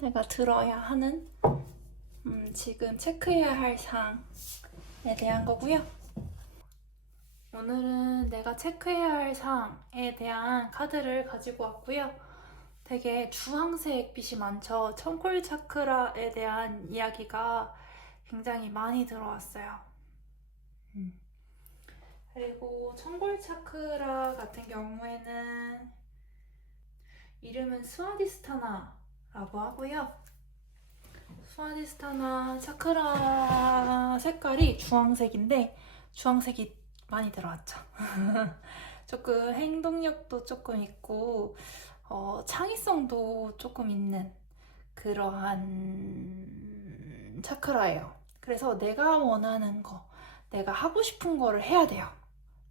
내가 들어야 하는 지금 체크해야 할 사항에 대한 거고요. 오늘은 내가 체크해야 할 사항에 대한 카드를 가지고 왔고요. 되게 주황색 빛이 많죠. 청골 차크라에 대한 이야기가 굉장히 많이 들어왔어요. 그리고 청골 차크라 같은 경우에는 이름은 스와디스타나라고 하고요. 스와디스타나 차크라 색깔이 주황색인데 주황색이 많이 들어왔죠. 조금 행동력도 조금 있고 창의성도 조금 있는 그러한 차크라예요. 그래서 내가 원하는 거, 내가 하고 싶은 거를 해야 돼요.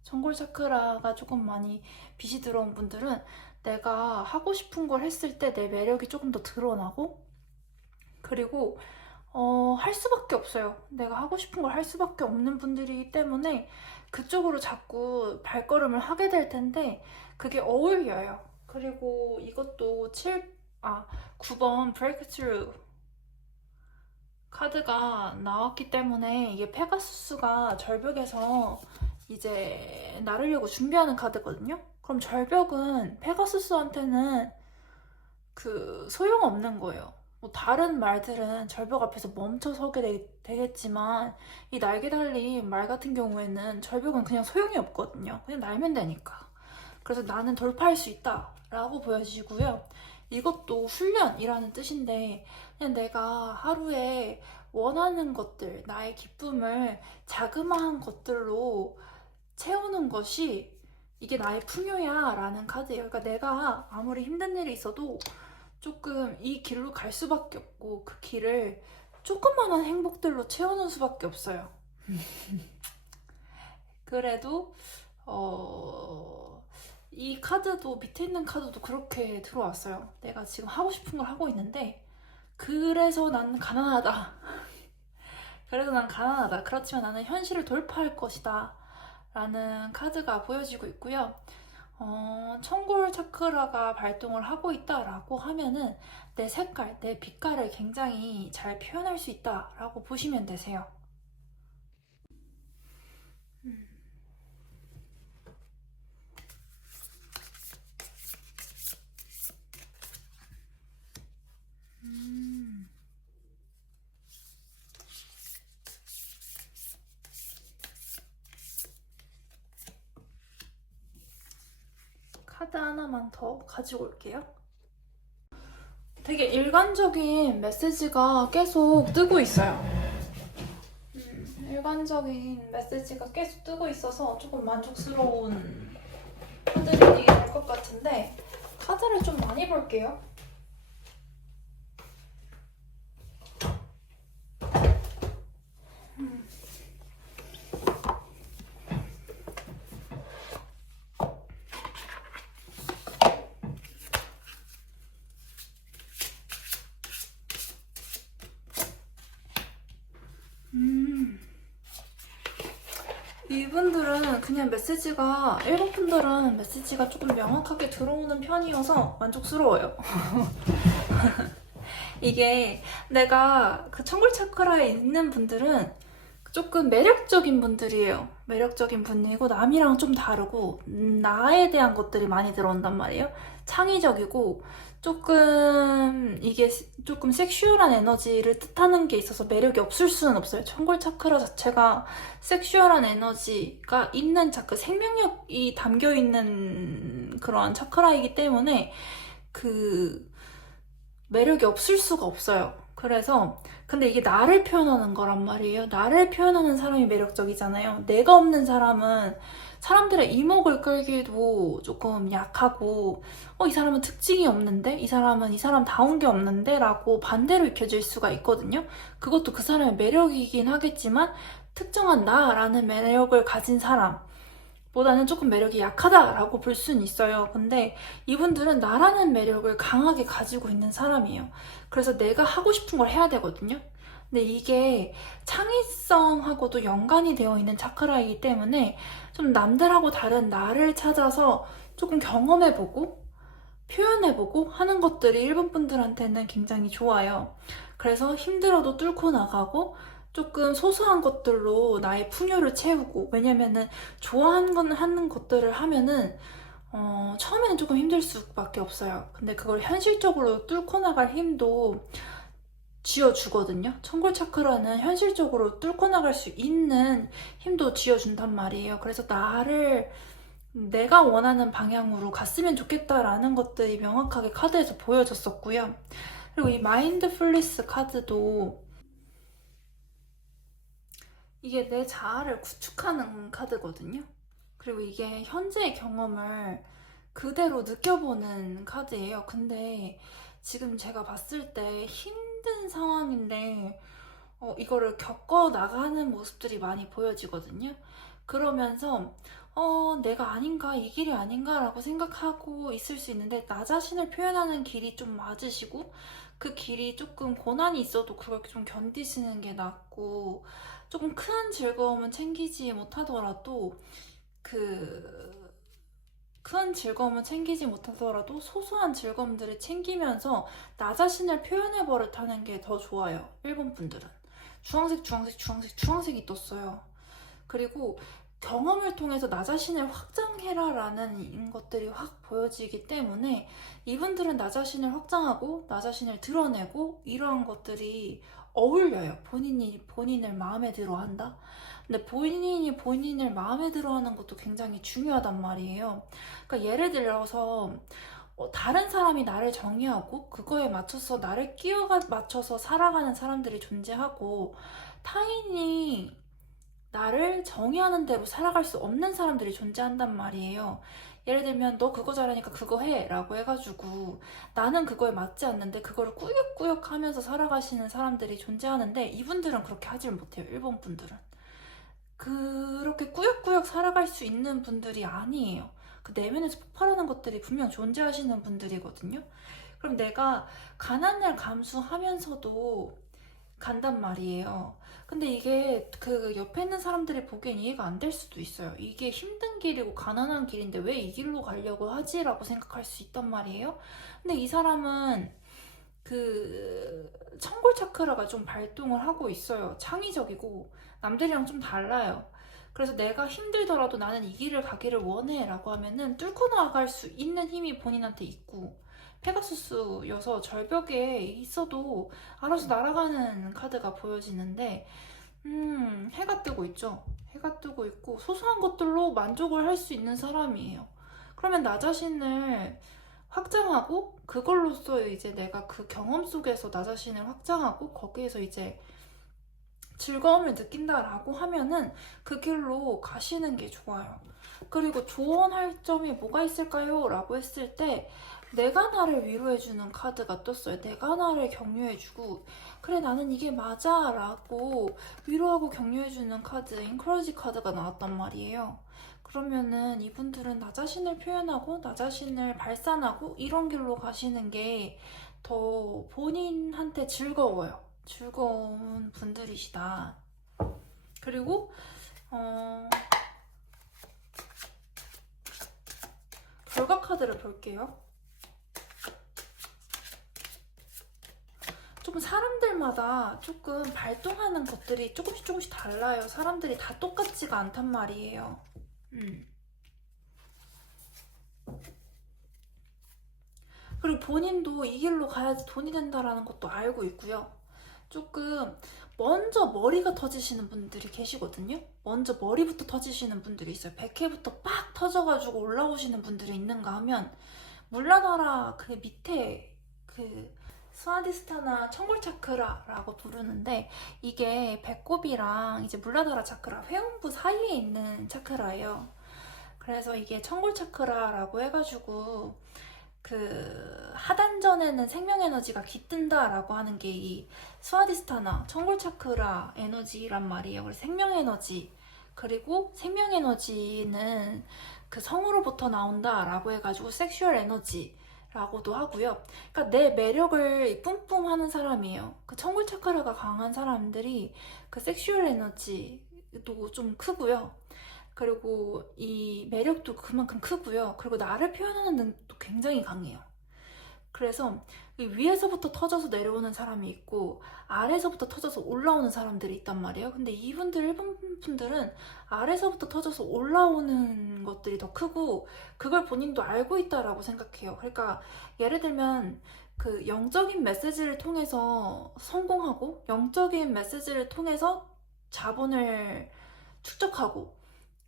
청골 차크라가 조금 많이 빛이 들어온 분들은 내가 하고 싶은 걸 했을 때 내 매력이 조금 더 드러나고, 그리고 할 수밖에 없어요. 내가 하고 싶은 걸 할 수밖에 없는 분들이기 때문에 그쪽으로 자꾸 발걸음을 하게 될 텐데 그게 어울려요. 그리고 이것도 9번 Breakthrough 카드가 나왔기 때문에 이게 페가수스가 절벽에서 이제 나르려고 준비하는 카드거든요. 그럼 절벽은 페가수스한테는 소용없는 거예요. 뭐 다른 말들은 절벽 앞에서 멈춰서게 되겠지만 이 날개 달린 말 같은 경우에는 절벽은 그냥 소용이 없거든요. 그냥 날면 되니까. 그래서 나는 돌파할 수 있다 라고 보여지고요. 이것도 훈련이라는 뜻인데 그냥 내가 하루에 원하는 것들, 나의 기쁨을 자그마한 것들로 채우는 것이 이게 나의 풍요야 라는 카드예요. 그러니까 내가 아무리 힘든 일이 있어도 조금 이 길로 갈 수밖에 없고 그 길을 조그만한 행복들로 채우는 수밖에 없어요. 그래도 이 카드도, 밑에 있는 카드도 그렇게 들어왔어요. 내가 지금 하고 싶은 걸 하고 있는데 그래서 난 가난하다. 그렇지만 나는 현실을 돌파할 것이다 라는 카드가 보여지고 있고요. 청골 차크라가 발동을 하고 있다라고 하면은 내 색깔, 내 빛깔을 굉장히 잘 표현할 수 있다라고 보시면 되세요. 카드 하나만 더 가지고 올게요. 되게 일관적인 메시지가 계속 뜨고 있어요. 일관적인 메시지가 계속 뜨고 있어서 조금 만족스러운 카드리딩이 될 것 같은데 카드를 좀 많이 볼게요. 이분들은 그냥 메시지가, 7분들은 메시지가 조금 명확하게 들어오는 편이어서 만족스러워요. 이게 내가 그 청골 차크라에 있는 분들은 조금 매력적인 분들이에요. 매력적인 분이고 남이랑 좀 다르고 나에 대한 것들이 많이 들어온단 말이에요. 창의적이고 이게 조금 섹슈얼한 에너지를 뜻하는 게 있어서 매력이 없을 수는 없어요. 청골 차크라 자체가 섹슈얼한 에너지가 있는 차크, 생명력이 담겨있는 그러한 차크라이기 때문에 매력이 없을 수가 없어요. 그래서 근데 이게 나를 표현하는 거란 말이에요. 나를 표현하는 사람이 매력적이잖아요. 내가 없는 사람은 사람들의 이목을 끌기도 조금 약하고 이 사람은 특징이 없는데? 이 사람 다운 게 없는데? 라고 반대로 익혀질 수가 있거든요. 그것도 그 사람의 매력이긴 하겠지만 특정한 나라는 매력을 가진 사람보다는 조금 매력이 약하다라고 볼 수는 있어요. 근데 이분들은 나라는 매력을 강하게 가지고 있는 사람이에요. 그래서 내가 하고 싶은 걸 해야 되거든요. 근데 이게 창의성하고도 연관이 되어 있는 차크라이기 때문에 좀 남들하고 다른 나를 찾아서 조금 경험해보고 표현해보고 하는 것들이 일본 분들한테는 굉장히 좋아요. 그래서 힘들어도 뚫고 나가고 조금 소소한 것들로 나의 풍요를 채우고, 왜냐면은 하는 것들을 하면은 처음에는 조금 힘들 수밖에 없어요. 근데 그걸 현실적으로 뚫고 나갈 힘도 쥐어주거든요. 청골 차크라는 현실적으로 뚫고 나갈 수 있는 힘도 쥐어준단 말이에요. 그래서 내가 원하는 방향으로 갔으면 좋겠다라는 것들이 명확하게 카드에서 보여졌었고요. 그리고 이 마인드풀리스 카드도 이게 내 자아를 구축하는 카드거든요. 그리고 이게 현재의 경험을 그대로 느껴보는 카드예요. 근데 지금 제가 봤을 때 힘든 상황인데 이거를 겪어 나가는 모습들이 많이 보여지거든요. 그러면서 내가 아닌가, 이 길이 아닌가라고 생각하고 있을 수 있는데, 나 자신을 표현하는 길이 좀 맞으시고 그 길이 조금 고난이 있어도 그걸 좀 견디시는 게 낫고, 조금 큰 즐거움은 챙기지 못하더라도 소소한 즐거움들을 챙기면서 나 자신을 표현해 버릇하는 게 더 좋아요. 일본 분들은 주황색이 떴어요. 그리고 경험을 통해서 나 자신을 확장해라 라는 것들이 확 보여지기 때문에, 이분들은 나 자신을 확장하고 나 자신을 드러내고 이러한 것들이 어울려요. 본인이 본인을 마음에 들어 한다. 근데 본인이 본인을 마음에 들어 하는 것도 굉장히 중요하단 말이에요. 그러니까 예를 들어서 다른 사람이 나를 정의하고 그거에 맞춰서 나를 맞춰서 살아가는 사람들이 존재하고, 타인이 나를 정의하는 대로 살아갈 수 없는 사람들이 존재한단 말이에요. 예를 들면 너 그거 잘하니까 그거 해 라고 해가지고 나는 그거에 맞지 않는데 그거를 꾸역꾸역 하면서 살아가시는 사람들이 존재하는데, 이분들은 그렇게 하질 못해요. 일본 분들은 그렇게 꾸역꾸역 살아갈 수 있는 분들이 아니에요. 그 내면에서 폭발하는 것들이 분명 존재하시는 분들이거든요. 그럼 내가 가난을 감수하면서도 간단 말이에요. 근데 이게 그 옆에 있는 사람들이 보기엔 이해가 안 될 수도 있어요. 이게 힘든 길이고 가난한 길인데 왜 이 길로 가려고 하지? 라고 생각할 수 있단 말이에요. 근데 이 사람은 그 청골 차크라가 좀 발동을 하고 있어요. 창의적이고 남들이랑 좀 달라요. 그래서 내가 힘들더라도 나는 이 길을 가기를 원해 라고 하면은 뚫고 나갈 수 있는 힘이 본인한테 있고, 페가수스여서 절벽에 있어도 알아서 날아가는 카드가 보여지는데, 해가 뜨고 있죠. 해가 뜨고 있고 소소한 것들로 만족을 할 수 있는 사람이에요. 그러면 나 자신을 확장하고 그걸로써 이제 내가 그 경험 속에서 나 자신을 확장하고 거기에서 이제 즐거움을 느낀다라고 하면은 그 길로 가시는 게 좋아요. 그리고 조언할 점이 뭐가 있을까요? 라고 했을 때 내가 나를 위로해주는 카드가 떴어요. 내가 나를 격려해주고, 그래 나는 이게 맞아 라고 위로하고 격려해주는 카드, 인커러지 카드가 나왔단 말이에요. 그러면은 이분들은 나 자신을 표현하고 나 자신을 발산하고 이런 길로 가시는 게 더 본인한테 즐거워요. 즐거운 분들이시다. 그리고 결과 카드를 볼게요. 조금 사람들마다 조금 발동하는 것들이 조금씩 달라요. 사람들이 다 똑같지가 않단 말이에요. 그리고 본인도 이 길로 가야지 돈이 된다라는 것도 알고 있고요. 조금 먼저 머리가 터지시는 분들이 계시거든요. 먼저 머리부터 터지시는 분들이 있어요. 백회부터 빡 터져가지고 올라오시는 분들이 있는가 하면, 물라나라 그 밑에 그 스와디스타나 청골 차크라라고 부르는데, 이게 배꼽이랑 이제 물라나라 차크라 회음부 사이에 있는 차크라예요. 그래서 이게 청골 차크라라고 해가지고 그 하단전에는 생명 에너지가 깃든다라고 하는 게 이 스와디스타나 청골 차크라 에너지란 말이에요. 그래서 생명 에너지, 그리고 생명 에너지는 그 성으로부터 나온다라고 해가지고 섹슈얼 에너지라고도 하고요. 그러니까 내 매력을 뿜뿜 하는 사람이에요. 그 청골 차크라가 강한 사람들이 그 섹슈얼 에너지도 좀 크고요. 그리고 이 매력도 그만큼 크고요. 그리고 나를 표현하는 능력도 굉장히 강해요. 그래서 이 위에서부터 터져서 내려오는 사람이 있고 아래에서부터 터져서 올라오는 사람들이 있단 말이에요. 근데 이분들, 일본 분들은 아래에서부터 터져서 올라오는 것들이 더 크고 그걸 본인도 알고 있다라고 생각해요. 그러니까 예를 들면 그 영적인 메시지를 통해서 성공하고 영적인 메시지를 통해서 자본을 축적하고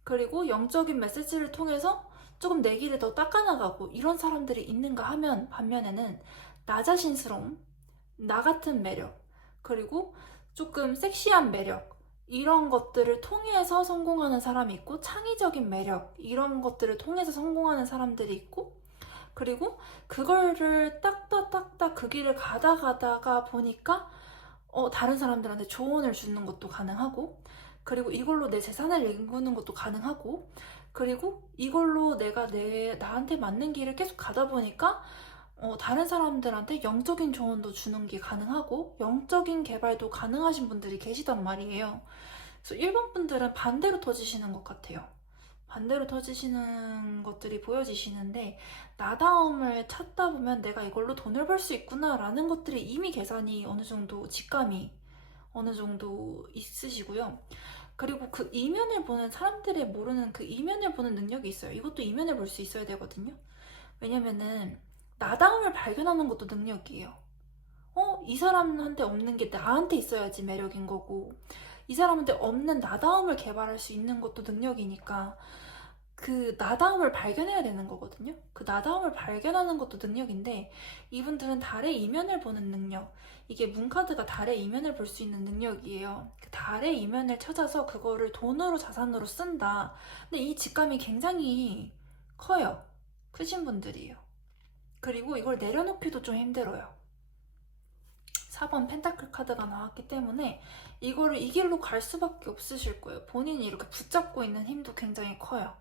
그리고 영적인 메시지를 통해서 조금 내 길을 더 닦아나가고 이런 사람들이 있는가 하면 반면에는 나 자신스러움, 나 같은 매력, 그리고 조금 섹시한 매력 이런 것들을 통해서 성공하는 사람이 있고 창의적인 매력 이런 것들을 통해서 성공하는 사람들이 있고 그리고 그거를 딱딱딱딱 그 길을 가다가 보니까 다른 사람들한테 조언을 주는 것도 가능하고 그리고 이걸로 내 재산을 일구는 것도 가능하고 그리고 이걸로 내가 나한테 맞는 길을 계속 가다 보니까 다른 사람들한테 영적인 조언도 주는 게 가능하고 영적인 개발도 가능하신 분들이 계시단 말이에요. 그래서 일본 분들은 반대로 터지시는 것 같아요. 반대로 터지시는 것들이 보여지시는데 나다움을 찾다 보면 내가 이걸로 돈을 벌 수 있구나 라는 것들이 이미 계산이 어느 정도 직감이 어느 정도 있으시고요. 그리고 그 이면을 보는 사람들의 모르는 그 이면을 보는 능력이 있어요. 이것도 이면을 볼 수 있어야 되거든요. 왜냐면은 나다움을 발견하는 것도 능력이에요. 이 사람한테 없는 게 나한테 있어야지 매력인 거고 이 사람한테 없는 나다움을 개발할 수 있는 것도 능력이니까 그 나다움을 발견해야 되는 거거든요. 그 나다움을 발견하는 것도 능력인데 이분들은 달의 이면을 보는 능력 이게 문카드가 달의 이면을 볼 수 있는 능력이에요. 그 달의 이면을 찾아서 그거를 돈으로 자산으로 쓴다. 근데 이 직감이 굉장히 커요. 크신 분들이에요. 그리고 이걸 내려놓기도 좀 힘들어요. 4번 펜타클 카드가 나왔기 때문에 이거를 이 길로 갈 수밖에 없으실 거예요. 본인이 이렇게 붙잡고 있는 힘도 굉장히 커요.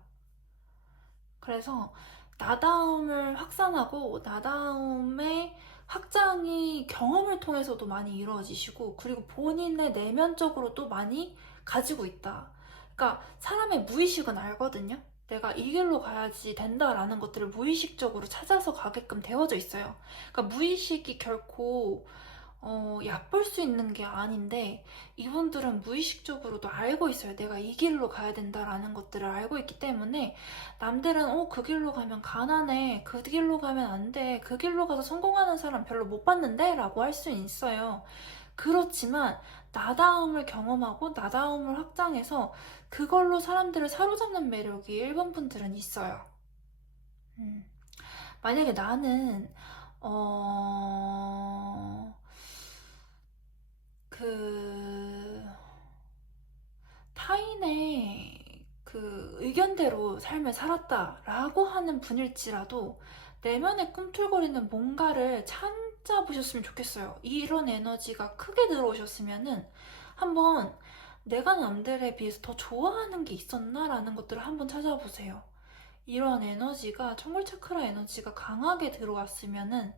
그래서 나다움을 확산하고 나다움의 확장이 경험을 통해서도 많이 이루어지시고 그리고 본인의 내면적으로도 많이 가지고 있다. 그러니까 사람의 무의식은 알거든요. 내가 이 길로 가야지 된다라는 것들을 무의식적으로 찾아서 가게끔 되어져 있어요. 그러니까 무의식이 결코 얕볼 수 있는 게 아닌데 이분들은 무의식적으로도 알고 있어요. 내가 이 길로 가야 된다라는 것들을 알고 있기 때문에 남들은 그 길로 가면 가난해, 그 길로 가면 안 돼, 그 길로 가서 성공하는 사람 별로 못 봤는데 라고 할 수 있어요. 그렇지만 나다움을 경험하고 나다움을 확장해서 그걸로 사람들을 사로잡는 매력이 일본 분들은 있어요. 만약에 나는 타인의 그 의견대로 삶을 살았다라고 하는 분일지라도 내면에 꿈틀거리는 뭔가를 찾아보셨으면 좋겠어요. 이런 에너지가 크게 들어오셨으면은 한번 내가 남들에 비해서 더 좋아하는 게 있었나? 라는 것들을 한번 찾아보세요. 이런 에너지가, 천골 차크라 에너지가 강하게 들어왔으면은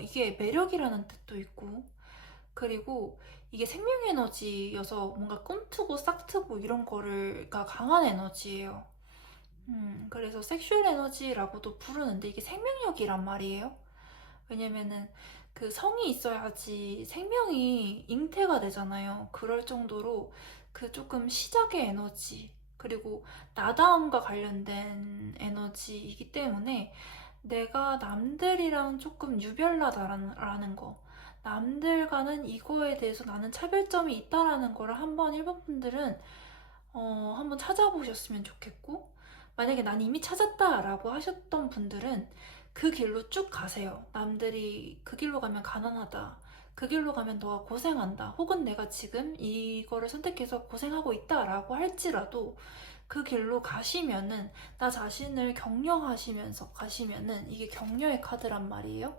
이게 매력이라는 뜻도 있고 그리고 이게 생명 에너지여서 뭔가 꿈트고 싹트고 이런 거가 강한 에너지예요. 그래서 섹슈얼 에너지라고도 부르는데 이게 생명력이란 말이에요. 왜냐면은 그 성이 있어야지 생명이 잉태가 되잖아요. 그럴 정도로 그 조금 시작의 에너지 그리고 나다움과 관련된 에너지이기 때문에 내가 남들이랑 조금 유별나다라는 거 남들과는 이거에 대해서 나는 차별점이 있다라는 거를 한번 일본 분들은 한번 찾아보셨으면 좋겠고 만약에 난 이미 찾았다라고 하셨던 분들은 그 길로 쭉 가세요. 남들이 그 길로 가면 가난하다. 그 길로 가면 너가 고생한다. 혹은 내가 지금 이거를 선택해서 고생하고 있다라고 할지라도 그 길로 가시면은 나 자신을 격려하시면서 가시면은 이게 격려의 카드란 말이에요.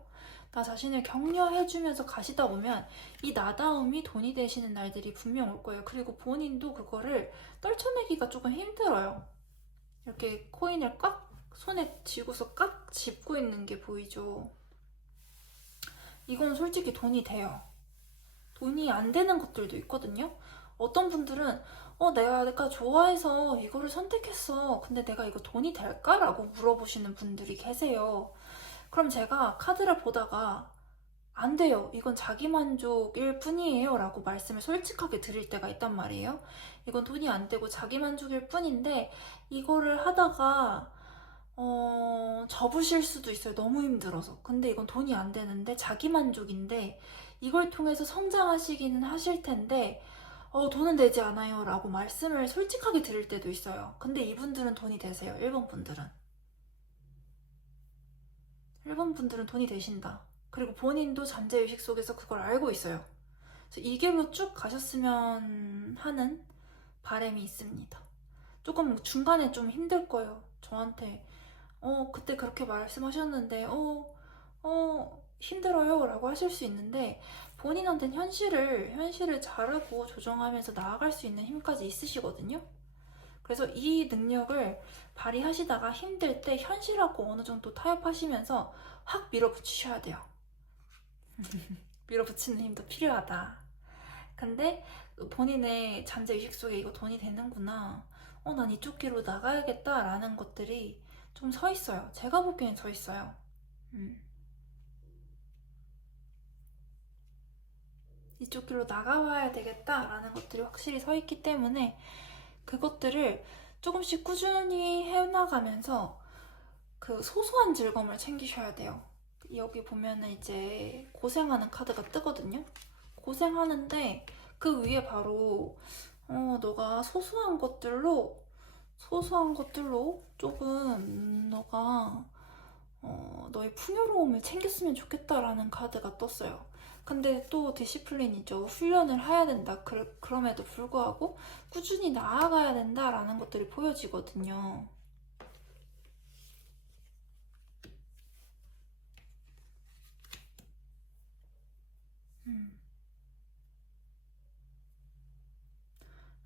나 자신을 격려해주면서 가시다 보면 이 나다움이 돈이 되시는 날들이 분명 올 거예요. 그리고 본인도 그거를 떨쳐내기가 조금 힘들어요. 이렇게 코인을 꽉 손에 쥐고서 꽉 짚고 있는 게 보이죠. 이건 솔직히 돈이 돼요. 돈이 안 되는 것들도 있거든요. 어떤 분들은 내가 좋아해서 이거를 선택했어. 근데 내가 이거 돈이 될까? 라고 물어보시는 분들이 계세요. 그럼 제가 카드를 보다가 안 돼요. 이건 자기만족일 뿐이에요. 라고 말씀을 솔직하게 드릴 때가 있단 말이에요. 이건 돈이 안 되고 자기만족일 뿐인데 이거를 하다가 접으실 수도 있어요. 너무 힘들어서. 근데 이건 돈이 안 되는데 자기만족인데 이걸 통해서 성장하시기는 하실 텐데 돈은 되지 않아요. 라고 말씀을 솔직하게 드릴 때도 있어요. 근데 이분들은 돈이 되세요. 1번 분들은. 1번 분들은 돈이 되신다. 그리고 본인도 잠재의식 속에서 그걸 알고 있어요. 그래서 이 길로 쭉 가셨으면 하는 바람이 있습니다. 조금 중간에 좀 힘들 거예요. 저한테 그때 그렇게 말씀하셨는데 힘들어요 라고 하실 수 있는데 본인한테는 현실을 잘하고 조정하면서 나아갈 수 있는 힘까지 있으시거든요. 그래서 이 능력을 발휘하시다가 힘들 때 현실하고 어느 정도 타협하시면서 확 밀어붙이셔야 돼요. 밀어붙이는 힘도 필요하다. 근데 본인의 잠재의식 속에 이거 돈이 되는구나. 난 이쪽 길로 나가야겠다 라는 것들이 좀 서 있어요. 제가 보기엔 서 있어요. 이쪽 길로 나가봐야 되겠다 라는 것들이 확실히 서 있기 때문에 그것들을 조금씩 꾸준히 해나가면서 그 소소한 즐거움을 챙기셔야 돼요. 여기 보면은 이제 고생하는 카드가 뜨거든요. 고생하는데 그 위에 바로 너가 소소한 것들로 조금 너가 너의 풍요로움을 챙겼으면 좋겠다라는 카드가 떴어요. 근데 또 디시플린이죠. 훈련을 해야 된다. 그럼에도 불구하고 꾸준히 나아가야 된다라는 것들이 보여지거든요.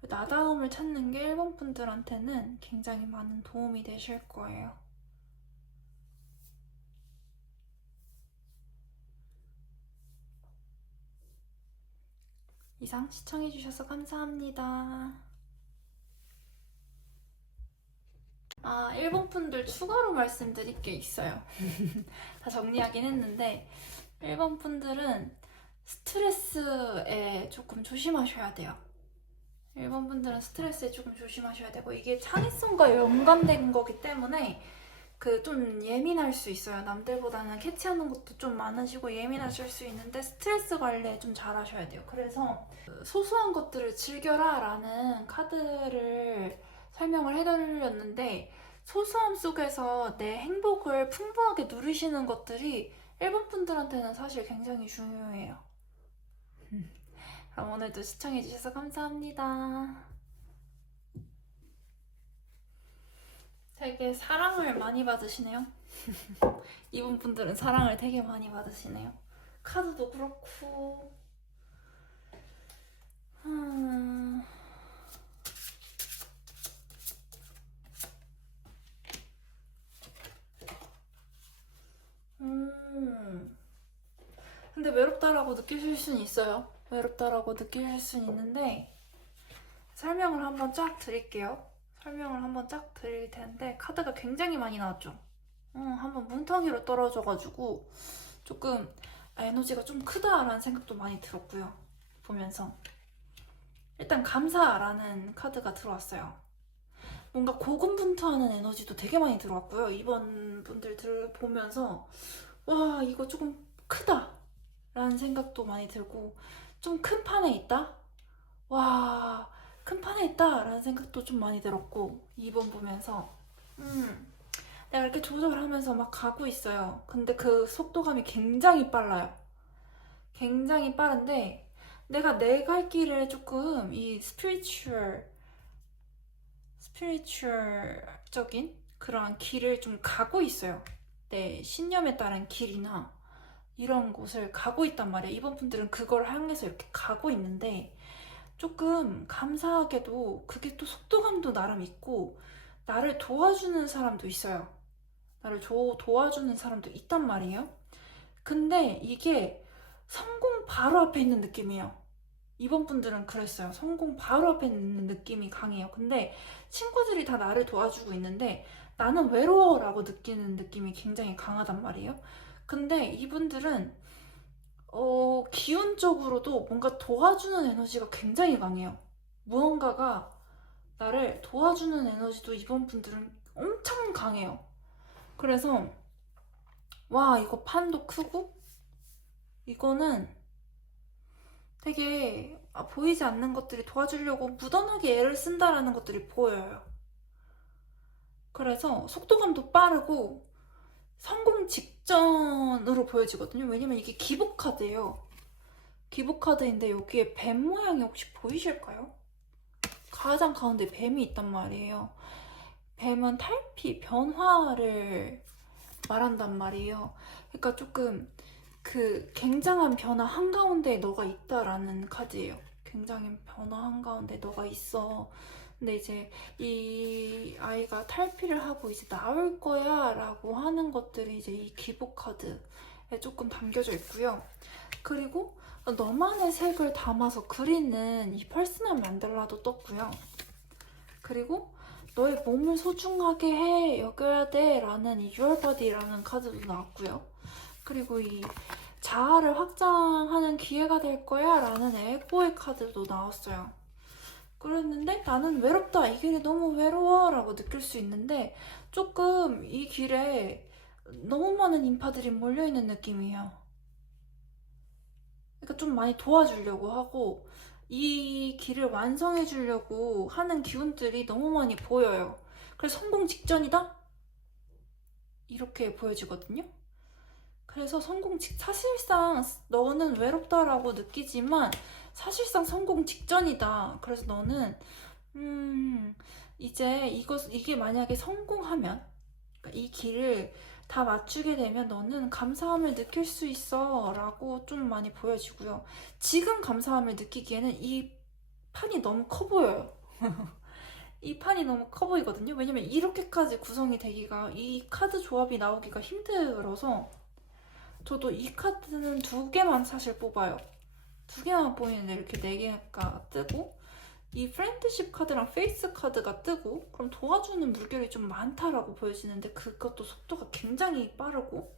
나다움을 찾는 게 1번 분들한테는 굉장히 많은 도움이 되실 거예요. 이상 시청해주셔서 감사합니다. 1번 분들 추가로 말씀드릴 게 있어요. 다 정리하긴 했는데 1번 분들은 스트레스에 조금 조심하셔야 돼요. 1번 분들은 스트레스에 조금 조심하셔야 되고 이게 창의성과 연관된 거기 때문에 좀 예민할 수 있어요. 남들보다는 캐치하는 것도 좀 많으시고 예민하실 수 있는데 스트레스 관리에 좀 잘하셔야 돼요. 그래서 소소한 것들을 즐겨라 라는 카드를 설명을 해드렸는데 소소함 속에서 내 행복을 풍부하게 누리시는 것들이 1번 분들한테는 사실 굉장히 중요해요. 그럼 오늘도 시청해주셔서 감사합니다. 되게 사랑을 많이 받으시네요. 이분 분들은 사랑을 되게 많이 받으시네요. 카드도 그렇고. 근데 외롭다라고 느끼실 수는 있어요. 외롭다라고 느끼실 수는 있는데 설명을 한번 쫙 드릴게요. 설명을 한번 쫙 드릴 텐데 카드가 굉장히 많이 나왔죠. 한번 뭉텅이로 떨어져가지고 조금 에너지가 좀 크다라는 생각도 많이 들었고요. 보면서 일단 감사라는 카드가 들어왔어요. 뭔가 고군분투하는 에너지도 되게 많이 들어왔고요. 이번 분들 보면서 와 이거 조금 크다 라는 생각도 많이 들고 좀 큰 판에 있다? 와 큰 판에 있다 라는 생각도 좀 많이 들었고 2번 보면서 내가 이렇게 조절하면서 막 가고 있어요. 근데 그 속도감이 굉장히 빨라요. 굉장히 빠른데 내가 내 갈 길을 조금 이 스피리추얼적인 그런 길을 좀 가고 있어요. 내 신념에 따른 길이나 이런 곳을 가고 있단 말이에요. 이번 분들은 그걸 향해서 이렇게 가고 있는데 조금 감사하게도 그게 또 속도감도 나름 있고 나를 도와주는 사람도 있어요. 나를 도와주는 사람도 있단 말이에요. 근데 이게 성공 바로 앞에 있는 느낌이에요. 이번 분들은 그랬어요. 성공 바로 앞에 있는 느낌이 강해요. 근데 친구들이 다 나를 도와주고 있는데 나는 외로워라고 느끼는 느낌이 굉장히 강하단 말이에요. 근데 이분들은 기운적으로도 뭔가 도와주는 에너지가 굉장히 강해요. 무언가가 나를 도와주는 에너지도 이번 분들은 엄청 강해요. 그래서 와, 이거 판도 크고 이거는 되게 보이지 않는 것들이 도와주려고 무던하게 애를 쓴다라는 것들이 보여요. 그래서 속도감도 빠르고 성공 직전으로 보여지거든요. 왜냐면 이게 기복 카드예요. 기복 카드인데 여기에 뱀 모양이 혹시 보이실까요? 가장 가운데 뱀이 있단 말이에요. 뱀은 탈피, 변화를 말한단 말이에요. 그러니까 조금 그 굉장한 변화 한가운데 너가 있다라는 카드예요. 굉장한 변화 한가운데 너가 있어. 근데 이제 이 아이가 탈피를 하고 이제 나올 거야 라고 하는 것들이 이제 이 기복 카드에 조금 담겨져 있고요. 그리고 너만의 색을 담아서 그리는 이 퍼스널 만델라도 떴고요. 그리고 너의 몸을 소중하게 여겨야 돼 라는 이 Your Body라는 카드도 나왔고요. 그리고 이 자아를 확장하는 기회가 될 거야 라는 에고의 카드도 나왔어요. 그랬는데 나는 외롭다, 이 길이 너무 외로워 라고 느낄 수 있는데 조금 이 길에 너무 많은 인파들이 몰려있는 느낌이에요. 그러니까 좀 많이 도와주려고 하고 이 길을 완성해 주려고 하는 기운들이 너무 많이 보여요. 그래서 성공 직전이다? 이렇게 보여지거든요. 그래서 사실상 너는 외롭다라고 느끼지만 사실상 성공 직전이다. 그래서 너는 이제 이게 만약에 성공하면, 그러니까 이 길을 다 맞추게 되면 너는 감사함을 느낄 수 있어 라고 좀 많이 보여지고요. 지금 감사함을 느끼기에는 이 판이 너무 커 보여요. 이 판이 너무 커 보이거든요. 왜냐면 이렇게까지 구성이 되기가, 이 카드 조합이 나오기가 힘들어서 저도 이 카드는 2개만 사실 뽑아요. 2개만 보이는데 이렇게 4개가 뜨고 이 프렌드십 카드랑 페이스 카드가 뜨고 그럼 도와주는 물결이 좀 많다라고 보여지는데 그것도 속도가 굉장히 빠르고,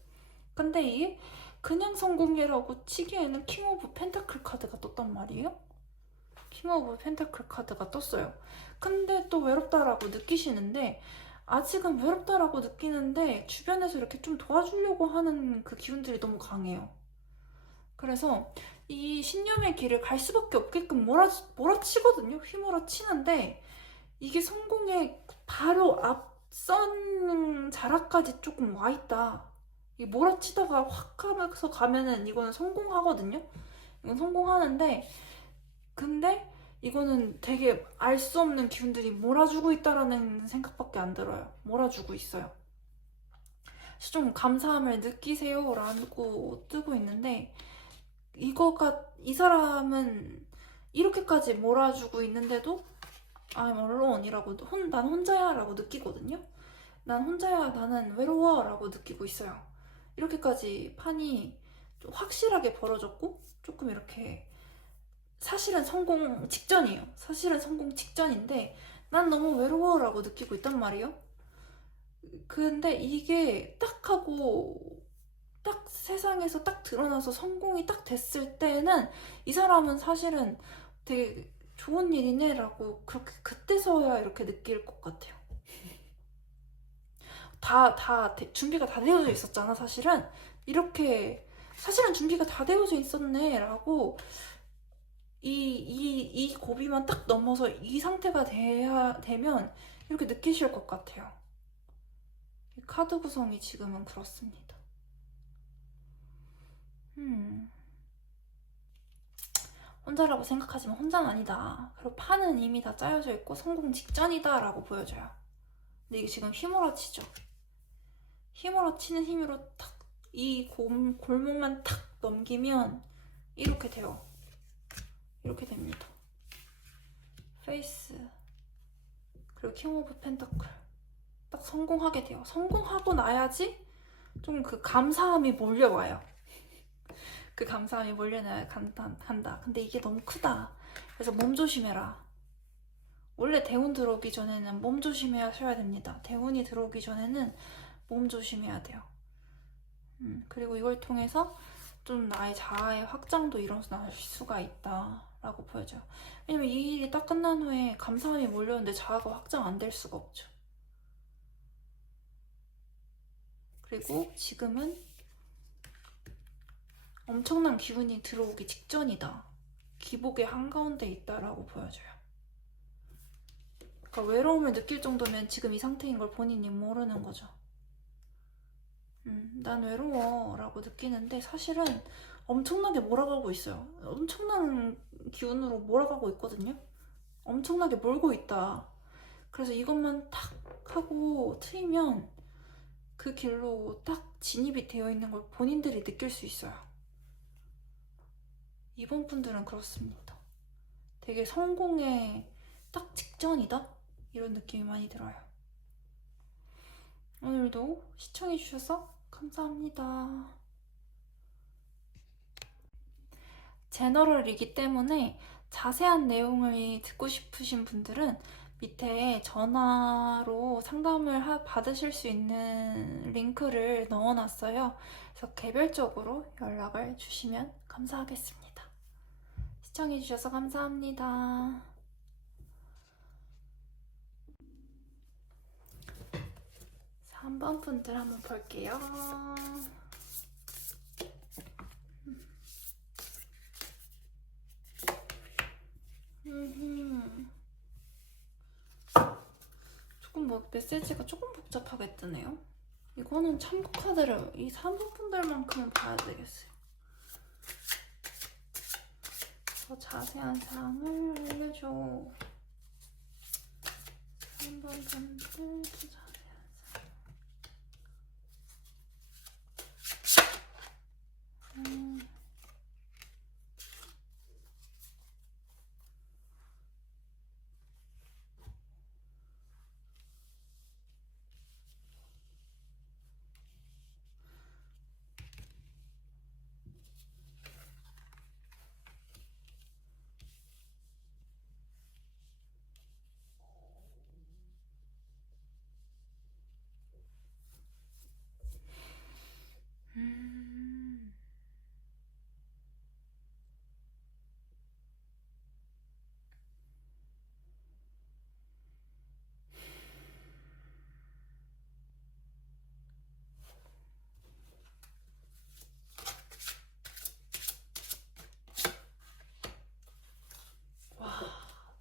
근데 이게 그냥 성공이라고 치기에는 킹 오브 펜타클 카드가 떴단 말이에요. 킹 오브 펜타클 카드가 떴어요. 근데 또 외롭다라고 느끼시는데, 아직은 외롭다라고 느끼는데 주변에서 이렇게 좀 도와주려고 하는 그 기운들이 너무 강해요. 그래서 이 신념의 길을 갈 수밖에 없게끔 몰아치거든요. 휘몰아치는데 이게 성공의 바로 앞선 자락까지 조금 와있다. 이 몰아치다가 확 하면서 가면은 이거는 성공하거든요. 이건 성공하는데, 근데 이거는 되게 알 수 없는 기운들이 몰아주고 있다라는 생각밖에 안 들어요. 몰아주고 있어요. 좀 감사함을 느끼세요 라고 뜨고 있는데, 이 사람은 이렇게까지 몰아주고 있는데도 I'm alone이라고, 난 혼자야 라고 느끼거든요. 난 혼자야, 나는 외로워 라고 느끼고 있어요. 이렇게까지 판이 좀 확실하게 벌어졌고 조금 이렇게 사실은 성공 직전이에요. 사실은 성공 직전인데 난 너무 외로워 라고 느끼고 있단 말이에요. 근데 이게 딱 하고 딱 세상에서 딱 드러나서 성공이 딱 됐을 때는 이 사람은 사실은 되게 좋은 일이네 라고 그렇게 그때서야 이렇게 느낄 것 같아요. 준비가 다 되어져 있었잖아, 사실은. 이렇게, 사실은 준비가 다 되어져 있었네, 라고, 이 고비만 딱 넘어서 이 상태가 되면, 이렇게 느끼실 것 같아요. 카드 구성이 지금은 그렇습니다. 혼자라고 생각하지만 혼자는 아니다. 그리고 판은 이미 다 짜여져 있고 성공 직전이다 라고 보여져요. 근데 이게 지금 휘몰아치죠. 휘몰아치는 힘으로 탁 이 골목만 탁 넘기면 이렇게 돼요. 이렇게 됩니다. 페이스 그리고 킹 오브 펜터클 딱 성공하게 돼요. 성공하고 나야지 좀 그 감사함이 몰려와요. 그 감사함이 몰려나야 한다. 근데 이게 너무 크다. 그래서 몸 조심해라. 원래 대운 들어오기 전에는 몸 조심하셔야 됩니다. 대운이 들어오기 전에는 몸 조심해야 돼요. 그리고 이걸 통해서 좀 나의 자아의 확장도 일어날 수가 있다라고 보여져요. 왜냐면 이 일이 딱 끝난 후에 감사함이 몰려오는데 자아가 확장 안 될 수가 없죠. 그리고 지금은 엄청난 기운이 들어오기 직전이다. 기복의 한가운데 있다라고 보여져요. 그러니까 외로움을 느낄 정도면 지금 이 상태인 걸 본인이 모르는 거죠. 난 외로워 라고 느끼는데 사실은 엄청나게 몰아가고 있어요. 엄청난 기운으로 몰아가고 있거든요. 엄청나게 몰고 있다. 그래서 이것만 탁 하고 트이면 그 길로 딱 진입이 되어 있는 걸 본인들이 느낄 수 있어요. 이번 분들은 그렇습니다. 되게 성공에 딱 직전이다? 이런 느낌이 많이 들어요. 오늘도 시청해주셔서 감사합니다. 제너럴이기 때문에 자세한 내용을 듣고 싶으신 분들은 밑에 전화로 상담을 받으실 수 있는 링크를 넣어놨어요. 그래서 개별적으로 연락을 주시면 감사하겠습니다. 시청해주셔서 감사합니다. 3번 분들 한번 볼게요. 조금 메시지가 조금 복잡하게 뜨네요. 이거는 참고 카드를 이 3번 분들만큼은 봐야 되겠어요. 더 자세한 사항을 알려줘. 3번 분들 더 자세한 사항.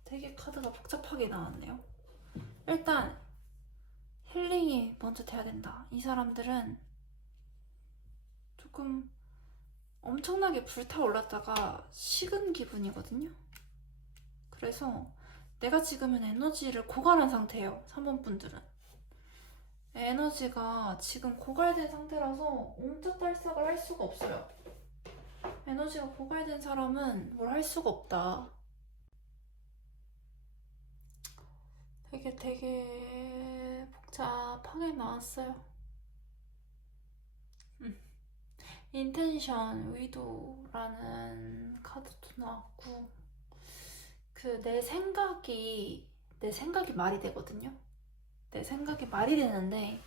되게 카드가 복잡하게 나왔네요. 일단 힐링이 먼저 돼야 된다. 이 사람들은 조금 엄청나게 불타올랐다가 식은 기분이거든요. 그래서 내가 지금은 에너지를 고갈한 상태예요. 3번 분들은 에너지가 지금 고갈된 상태라서 옴짝달싹을 할 수가 없어요. 에너지가 고갈된 사람은 뭘 할 수가 없다. 되게 복잡하게 나왔어요. 인텐션, 의도라는 카드도 나왔고, 내 생각이 말이 되거든요. 내 생각이 말이 되는데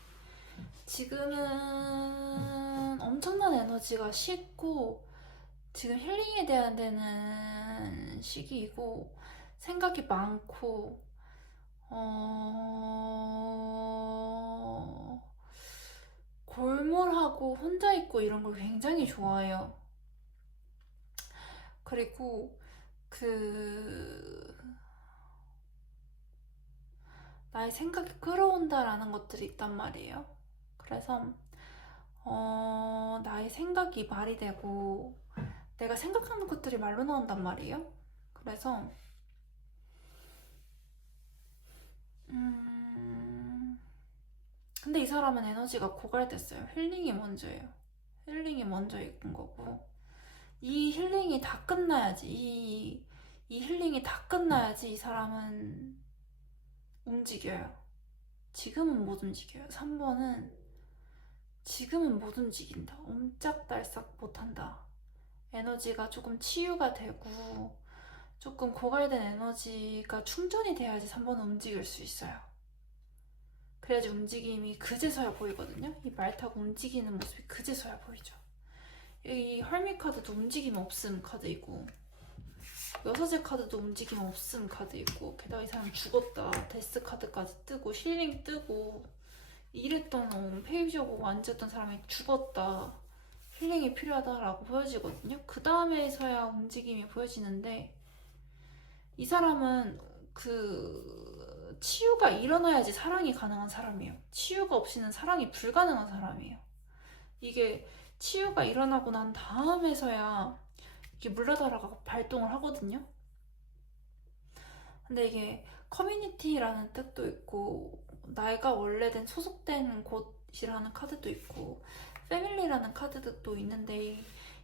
지금은 엄청난 에너지가 식고 지금 힐링에 대한 데는 시기이고 생각이 많고 골몰하고 혼자 있고 이런 걸 굉장히 좋아해요. 그리고 나의 생각이 끌어온다라는 것들이 있단 말이에요. 그래서 나의 생각이 말이 되고 내가 생각하는 것들이 말로 나온단 말이에요. 그래서 근데 이 사람은 에너지가 고갈됐어요. 힐링이 먼저예요. 힐링이 먼저 있는 거고 이 힐링이 다 끝나야지 이 힐링이 다 끝나야지 이 사람은 움직여요. 지금은 못 움직여요. 3번은 지금은 못 움직인다. 옴짝달싹 못한다. 에너지가 조금 치유가 되고 조금 고갈된 에너지가 충전이 돼야지 3번은 움직일 수 있어요. 그래야지 움직임이 그제서야 보이거든요. 이 말 타고 움직이는 모습이 그제서야 보이죠. 이 헐미 카드도 움직임 없음 카드이고, 여섯의 카드도 움직임 없음 카드이고, 게다가 이 사람 죽었다 데스 카드까지 뜨고 힐링 뜨고, 이랬던 페이지하고 앉았던 사람이 죽었다, 힐링이 필요하다라고 보여지거든요. 그 다음에서야 움직임이 보여지는데, 이 사람은 그 치유가 일어나야지 사랑이 가능한 사람이에요. 치유가 없이는 사랑이 불가능한 사람이에요. 이게 치유가 일어나고 난 다음에서야 이게 물러다라가 발동을 하거든요. 근데 이게 커뮤니티라는 뜻도 있고, 내가 원래된 소속된 곳이라는 카드도 있고, 패밀리라는 카드도 있는데,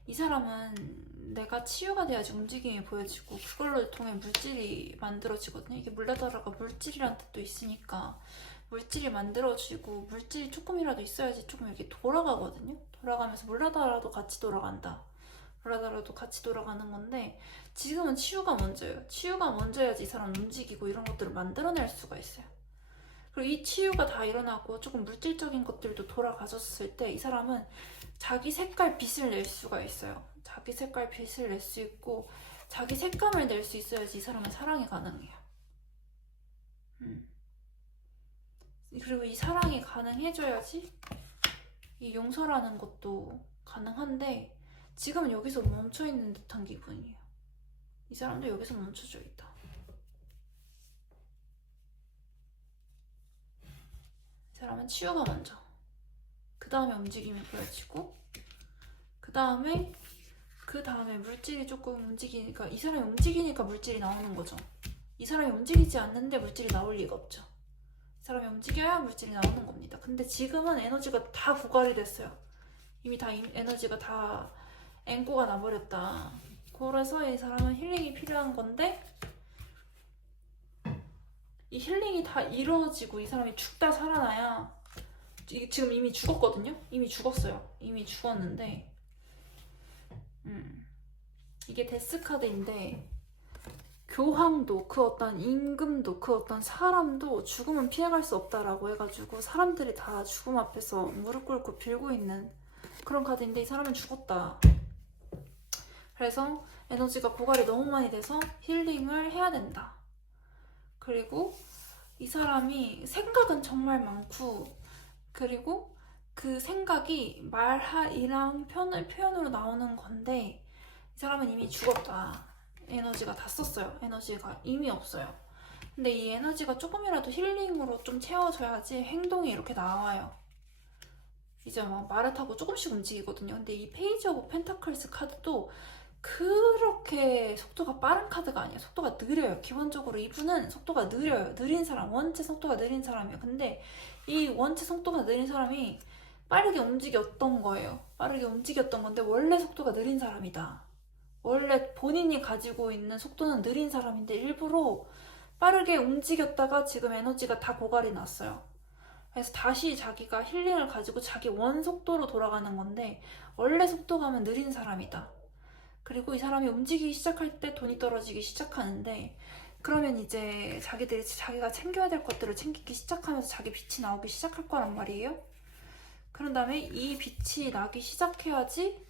이 사람은 내가 치유가 돼야지 움직임이 보여지고, 그걸로 통해 물질이 만들어지거든요. 이게 물러다라가 물질이라는 뜻도 있으니까 물질이 만들어지고, 물질이 조금이라도 있어야지 조금 이렇게 돌아가거든요. 돌아가면서 물러다라도 같이 돌아간다, 물러다라도 같이 돌아가는 건데, 지금은 치유가 먼저예요. 치유가 먼저야지 이 사람 움직이고 이런 것들을 만들어낼 수가 있어요. 그리고 이 치유가 다 일어나고 조금 물질적인 것들도 돌아가졌을 때 이 사람은 자기 색깔 빛을 낼 수가 있어요. 자기 색깔 빛을 낼 수 있고 자기 색감을 낼 수 있어야지 이 사람은 사랑이 가능해요. 그리고 이 사랑이 가능해져야지 이 용서라는 것도 가능한데, 지금은 여기서 멈춰있는 듯한 기분이에요. 이 사람도 여기서 멈춰져 있다. 이 사람은 치유가 먼저, 그 다음에 움직임이 보여지고, 그 다음에 물질이 조금 움직이니까, 이 사람이 움직이니까 물질이 나오는 거죠. 이 사람이 움직이지 않는데 물질이 나올 리가 없죠. 이 사람이 움직여야 물질이 나오는 겁니다. 근데 지금은 에너지가 다 고갈이 됐어요. 이미 다 에너지가 다 앵꼬가 나버렸다. 그래서 이 사람은 힐링이 필요한 건데, 이 힐링이 다 이루어지고 이 사람이 죽다 살아나야, 지금 이미 죽었거든요? 이미 죽었어요. 이미 죽었는데, 이게 데스 카드인데, 교황도, 그 어떤 임금도, 그 어떤 사람도 죽음은 피해갈 수 없다라고 해가지고 사람들이 다 죽음 앞에서 무릎 꿇고 빌고 있는 그런 카드인데, 이 사람은 죽었다. 그래서 에너지가 고갈이 너무 많이 돼서 힐링을 해야 된다. 그리고 이 사람이 생각은 정말 많고, 그리고 그 생각이 말이랑 표현으로 나오는 건데, 이 사람은 이미 죽었다. 에너지가 다 썼어요. 에너지가 이미 없어요. 근데 이 에너지가 조금이라도 힐링으로 좀 채워져야지 행동이 이렇게 나와요. 이제 막 말을 타고 조금씩 움직이거든요. 근데 이 페이지 오브 펜타클스 카드도 그렇게 속도가 빠른 카드가 아니에요. 속도가 느려요. 기본적으로 이분은 속도가 느려요. 느린 사람, 원체 속도가 느린 사람이에요. 근데 이 원체 속도가 느린 사람이 빠르게 움직였던 거예요. 빠르게 움직였던 건데 원래 속도가 느린 사람이다. 원래 본인이 가지고 있는 속도는 느린 사람인데 일부러 빠르게 움직였다가 지금 에너지가 다 고갈이 났어요. 그래서 다시 자기가 힐링을 가지고 자기 원 속도로 돌아가는 건데, 원래 속도가면 느린 사람이다. 그리고 이 사람이 움직이기 시작할 때 돈이 떨어지기 시작하는데, 그러면 이제 자기가 챙겨야 될 것들을 챙기기 시작하면서 자기 빛이 나오기 시작할 거란 말이에요. 그런 다음에 이 빛이 나기 시작해야지,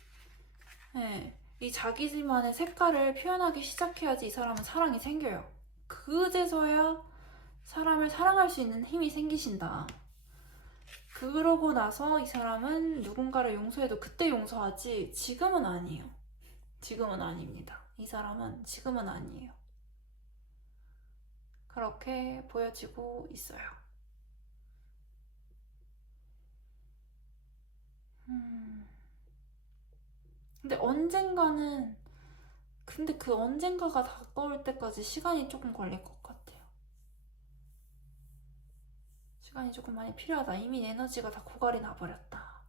이 자기만의 색깔을 표현하기 시작해야지 이 사람은 사랑이 생겨요. 그제서야 사람을 사랑할 수 있는 힘이 생기신다. 그러고 나서 이 사람은 누군가를 용서해도 그때 용서하지, 지금은 아니에요. 지금은 아닙니다. 이 사람은 지금은 아니에요. 그렇게 보여지고 있어요. 근데 그 언젠가가 다가올 때까지 시간이 조금 걸릴 것 같아요. 시간이 조금 많이 필요하다. 이미 에너지가 다 고갈이 나버렸다.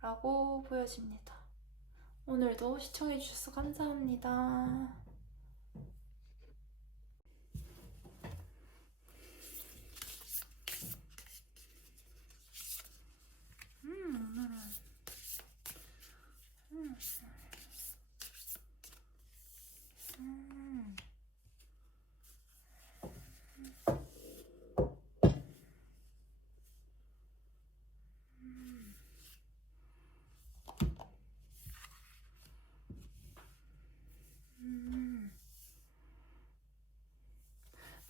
라고 보여집니다. 오늘도 시청해주셔서 감사합니다. 오늘은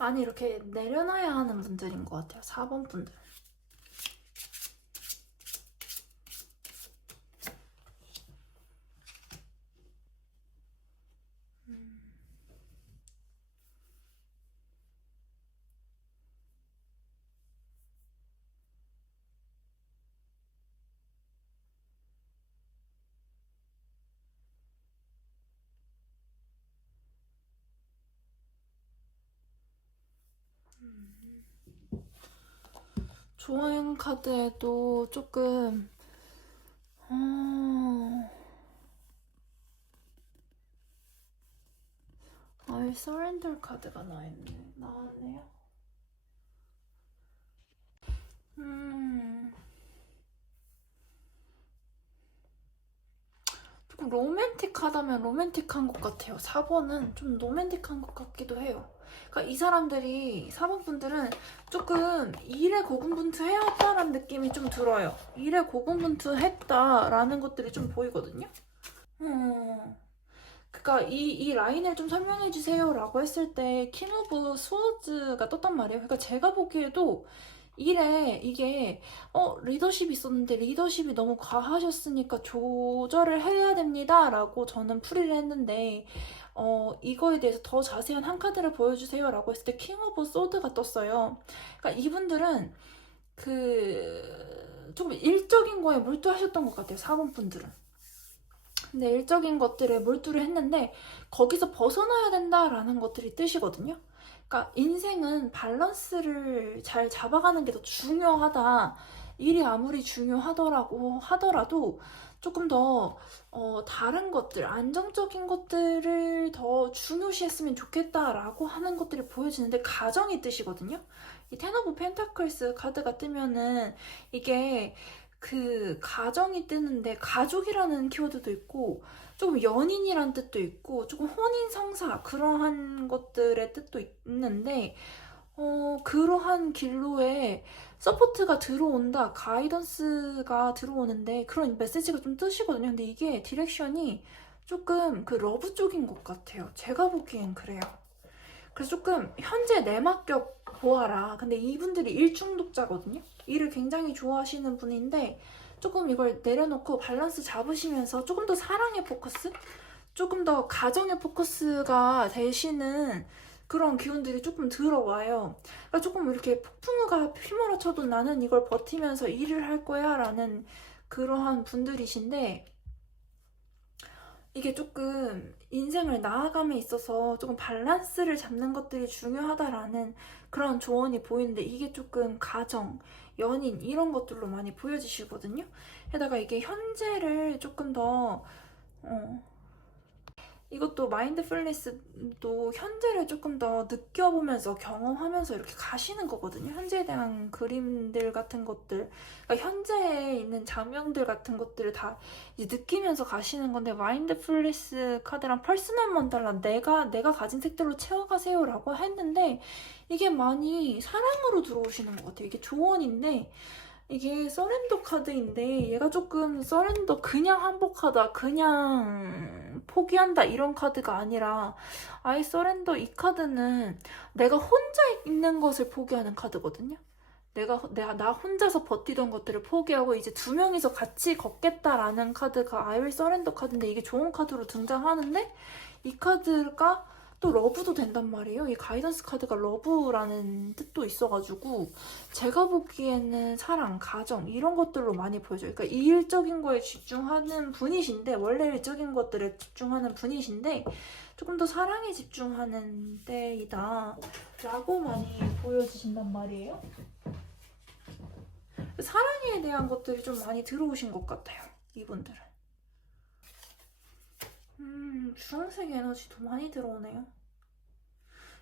많이 이렇게 내려놔야 하는 분들인 것 같아요. 4번 분들. 조언 카드에도 조금 I surrender 카드가 나왔네요. 조금 로맨틱하다면 로맨틱한 것 같아요. 4번은 좀 로맨틱한 것 같기도 해요. 그러니까 이 사람들이 4번 분들은 조금 일에 고군분투해왔다라는 느낌이 좀 들어요. 일에 고군분투했다라는 것들이 좀 보이거든요. 그러니까 이 라인을 좀 설명해 주세요라고 했을 때 킹 오브 스워드가 떴단 말이에요. 그러니까 제가 보기에도 일에 이게 리더십이 있었는데 리더십이 너무 과하셨으니까 조절을 해야 됩니다 라고 저는 풀이를 했는데 이거에 대해서 더 자세한 한 카드를 보여주세요 라고 했을 때 킹 오브 소드가 떴어요. 그러니까 이분들은 좀 일적인 거에 몰두하셨던 것 같아요. 4번 분들은. 근데 일적인 것들에 몰두를 했는데 거기서 벗어나야 된다라는 것들이 뜻이거든요. 그러니까 인생은 밸런스를 잘 잡아가는 게 더 중요하다. 일이 아무리 중요하더라고 하더라도 조금 더 다른 것들, 안정적인 것들을 더 중요시했으면 좋겠다라고 하는 것들이 보여지는데 가정이 뜻이거든요. 이 텐 오브 펜타클스 카드가 뜨면은 이게 가정이 뜨는데 가족이라는 키워드도 있고 조금 연인이란 뜻도 있고 조금 혼인 성사 그러한 것들의 뜻도 있는데 그러한 길로에 서포트가 들어온다, 가이던스가 들어오는데 그런 메시지가 좀 뜨시거든요. 근데 이게 디렉션이 조금 러브 쪽인 것 같아요. 제가 보기엔 그래요. 그래서 조금 현재 내맡겨 보아라. 근데 이분들이 일중독자거든요. 일을 굉장히 좋아하시는 분인데 조금 이걸 내려놓고 밸런스 잡으시면서 조금 더 사랑의 포커스? 조금 더 가정의 포커스가 되시는 그런 기운들이 조금 들어와요. 그러니까 조금 이렇게 폭풍우가 휘몰아쳐도 나는 이걸 버티면서 일을 할 거야 라는 그러한 분들이신데 이게 조금 인생을 나아감에 있어서 조금 밸런스를 잡는 것들이 중요하다라는 그런 조언이 보이는데 이게 조금 가정, 연인 이런 것들로 많이 보여지시거든요. 게다가 이게 현재를 조금 더 이것도 마인드풀니스도 현재를 조금 더 느껴보면서 경험하면서 이렇게 가시는 거거든요. 현재에 대한 그림들 같은 것들, 그러니까 현재에 있는 장면들 같은 것들을 다 이제 느끼면서 가시는 건데 마인드풀니스 카드랑 퍼스널 만달라 내가 가진 색들로 채워가세요라고 했는데 이게 많이 사랑으로 들어오시는 것 같아요. 이게 조언인데 이게 서렌더 카드인데 얘가 조금 서렌더 그냥 항복하다 그냥 포기한다 이런 카드가 아니라 I surrender 이 카드는 내가 혼자 있는 것을 포기하는 카드거든요. 나 혼자서 버티던 것들을 포기하고 이제 두 명이서 같이 걷겠다라는 카드가 I will surrender 카드인데 이게 좋은 카드로 등장하는데 이 카드가 또 러브도 된단 말이에요. 이 가이던스 카드가 러브라는 뜻도 있어가지고 제가 보기에는 사랑, 가정 이런 것들로 많이 보여줘요. 그러니까 이 일적인 거에 집중하는 분이신데 원래 일적인 것들에 집중하는 분이신데 조금 더 사랑에 집중하는 때이다 라고 많이 보여지신단 말이에요. 사랑에 대한 것들이 좀 많이 들어오신 것 같아요. 이분들은. 주황색 에너지도 많이 들어오네요.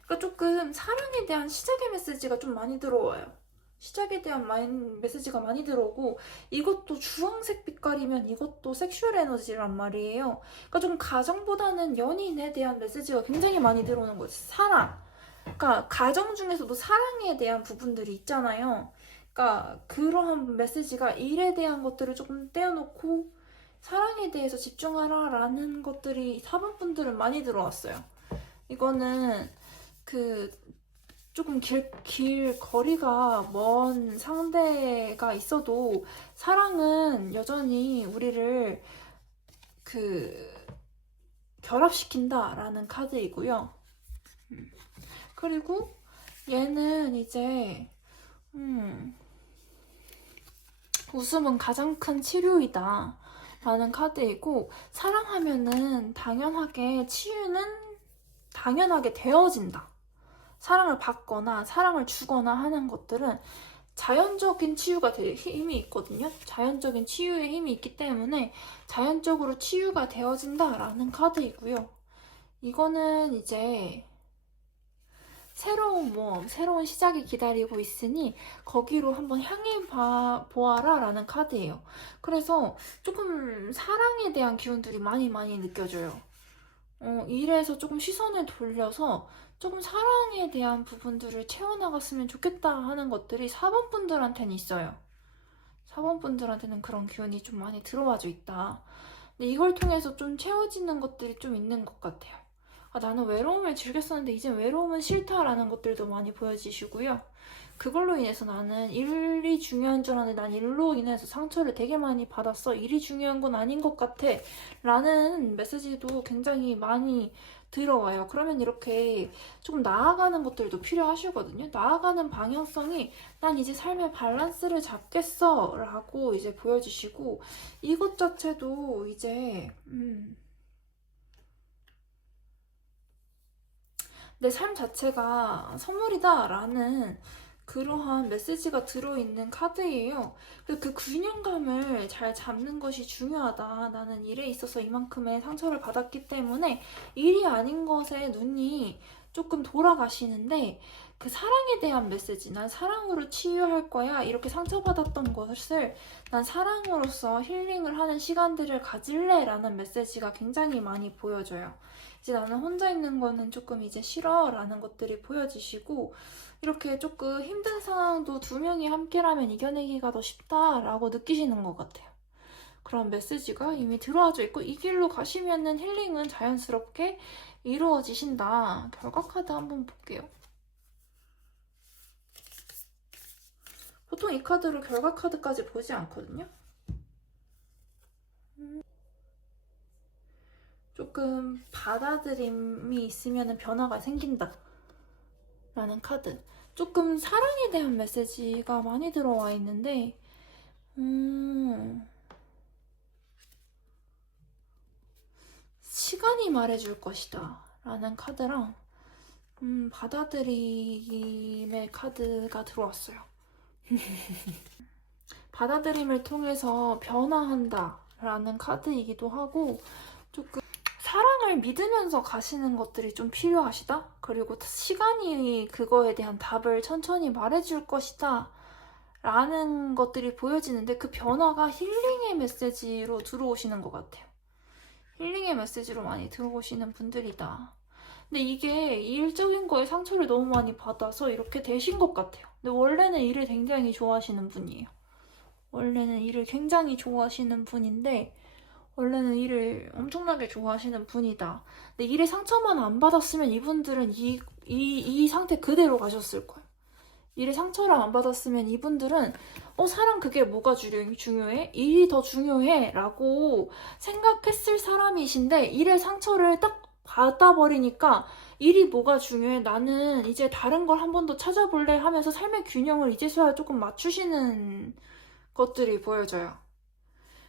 그러니까 조금 사랑에 대한 시작의 메시지가 좀 많이 들어와요. 시작에 대한 메시지가 많이 들어오고 이것도 주황색 빛깔이면 이것도 섹슈얼 에너지란 말이에요. 그러니까 좀 가정보다는 연인에 대한 메시지가 굉장히 많이 들어오는 거지. 사랑. 그러니까 가정 중에서도 사랑에 대한 부분들이 있잖아요. 그러니까 그러한 메시지가 일에 대한 것들을 조금 떼어놓고 사랑에 대해서 집중하라 라는 것들이 4번 분들은 많이 들어왔어요. 이거는 조금 거리가 먼 상대가 있어도 사랑은 여전히 우리를 결합시킨다라는 카드이고요. 그리고 얘는 이제 웃음은 가장 큰 치료이다 라는 카드이고, 사랑하면은 당연하게 치유는 당연하게 되어진다. 사랑을 받거나 사랑을 주거나 하는 것들은 자연적인 치유가 될 힘이 있거든요. 자연적인 치유의 힘이 있기 때문에 자연적으로 치유가 되어진다라는 카드이고요. 이거는 이제 새로운 모험, 새로운 시작이 기다리고 있으니 거기로 한번 향해 보아라 라는 카드예요. 그래서 조금 사랑에 대한 기운들이 많이 느껴져요. 일에서 조금 시선을 돌려서 조금 사랑에 대한 부분들을 채워나갔으면 좋겠다 하는 것들이 4번 분들한테는 있어요. 4번 분들한테는 그런 기운이 좀 많이 들어와져 있다. 근데 이걸 통해서 좀 채워지는 것들이 좀 있는 것 같아요. 나는 외로움을 즐겼었는데 이젠 외로움은 싫다라는 것들도 많이 보여지시고요. 그걸로 인해서 나는 일이 중요한 줄 알았는데 난 일로 인해서 상처를 되게 많이 받았어. 일이 중요한 건 아닌 것 같아. 라는 메시지도 굉장히 많이 들어와요. 그러면 이렇게 조금 나아가는 것들도 필요하시거든요. 나아가는 방향성이 난 이제 삶의 밸런스를 잡겠어 라고 이제 보여주시고, 이것 자체도 이제 내 삶 자체가 선물이다 라는 그러한 메시지가 들어있는 카드예요. 그래서 그 균형감을 잘 잡는 것이 중요하다. 나는 일에 있어서 이만큼의 상처를 받았기 때문에 일이 아닌 것에 눈이 조금 돌아가시는데, 그 사랑에 대한 메시지, 난 사랑으로 치유할 거야. 이렇게 상처받았던 것을 난 사랑으로서 힐링을 하는 시간들을 가질래 라는 메시지가 굉장히 많이 보여져요. 이제 나는 혼자 있는 거는 조금 이제 싫어 라는 것들이 보여지시고, 이렇게 조금 힘든 상황도 두 명이 함께라면 이겨내기가 더 쉽다라고 느끼시는 것 같아요. 그런 메시지가 이미 들어와져 있고, 이 길로 가시면은 힐링은 자연스럽게 이루어지신다. 결과 카드 한번 볼게요. 보통 이 카드로 결과 카드까지 보지 않거든요. 조금 받아들임이 있으면 변화가 생긴다 라는 카드. 조금 사랑에 대한 메시지가 많이 들어와 있는데, 시간이 말해줄 것이다 라는 카드랑 받아들임의 카드가 들어왔어요. 받아들임을 통해서 변화한다 라는 카드이기도 하고, 조금 사랑을 믿으면서 가시는 것들이 좀 필요하시다? 그리고 시간이 그거에 대한 답을 천천히 말해줄 것이다 라는 것들이 보여지는데, 그 변화가 힐링의 메시지로 들어오시는 것 같아요. 힐링의 메시지로 많이 들어오시는 분들이다. 근데 이게 일적인 거에 상처를 너무 많이 받아서 이렇게 되신 것 같아요. 근데 원래는 일을 굉장히 좋아하시는 분이에요. 원래는 일을 굉장히 좋아하시는 분인데, 원래는 일을 엄청나게 좋아하시는 분이다. 근데 일에 상처만 안 받았으면 이분들은 이 상태 그대로 가셨을 거예요. 일에 상처를 안 받았으면 이분들은 사랑 그게 뭐가 중요해? 일이 더 중요해 라고 생각했을 사람이신데, 일에 상처를 딱 받아버리니까 일이 뭐가 중요해? 나는 이제 다른 걸 한 번 더 찾아볼래? 하면서 삶의 균형을 이제서야 조금 맞추시는 것들이 보여져요.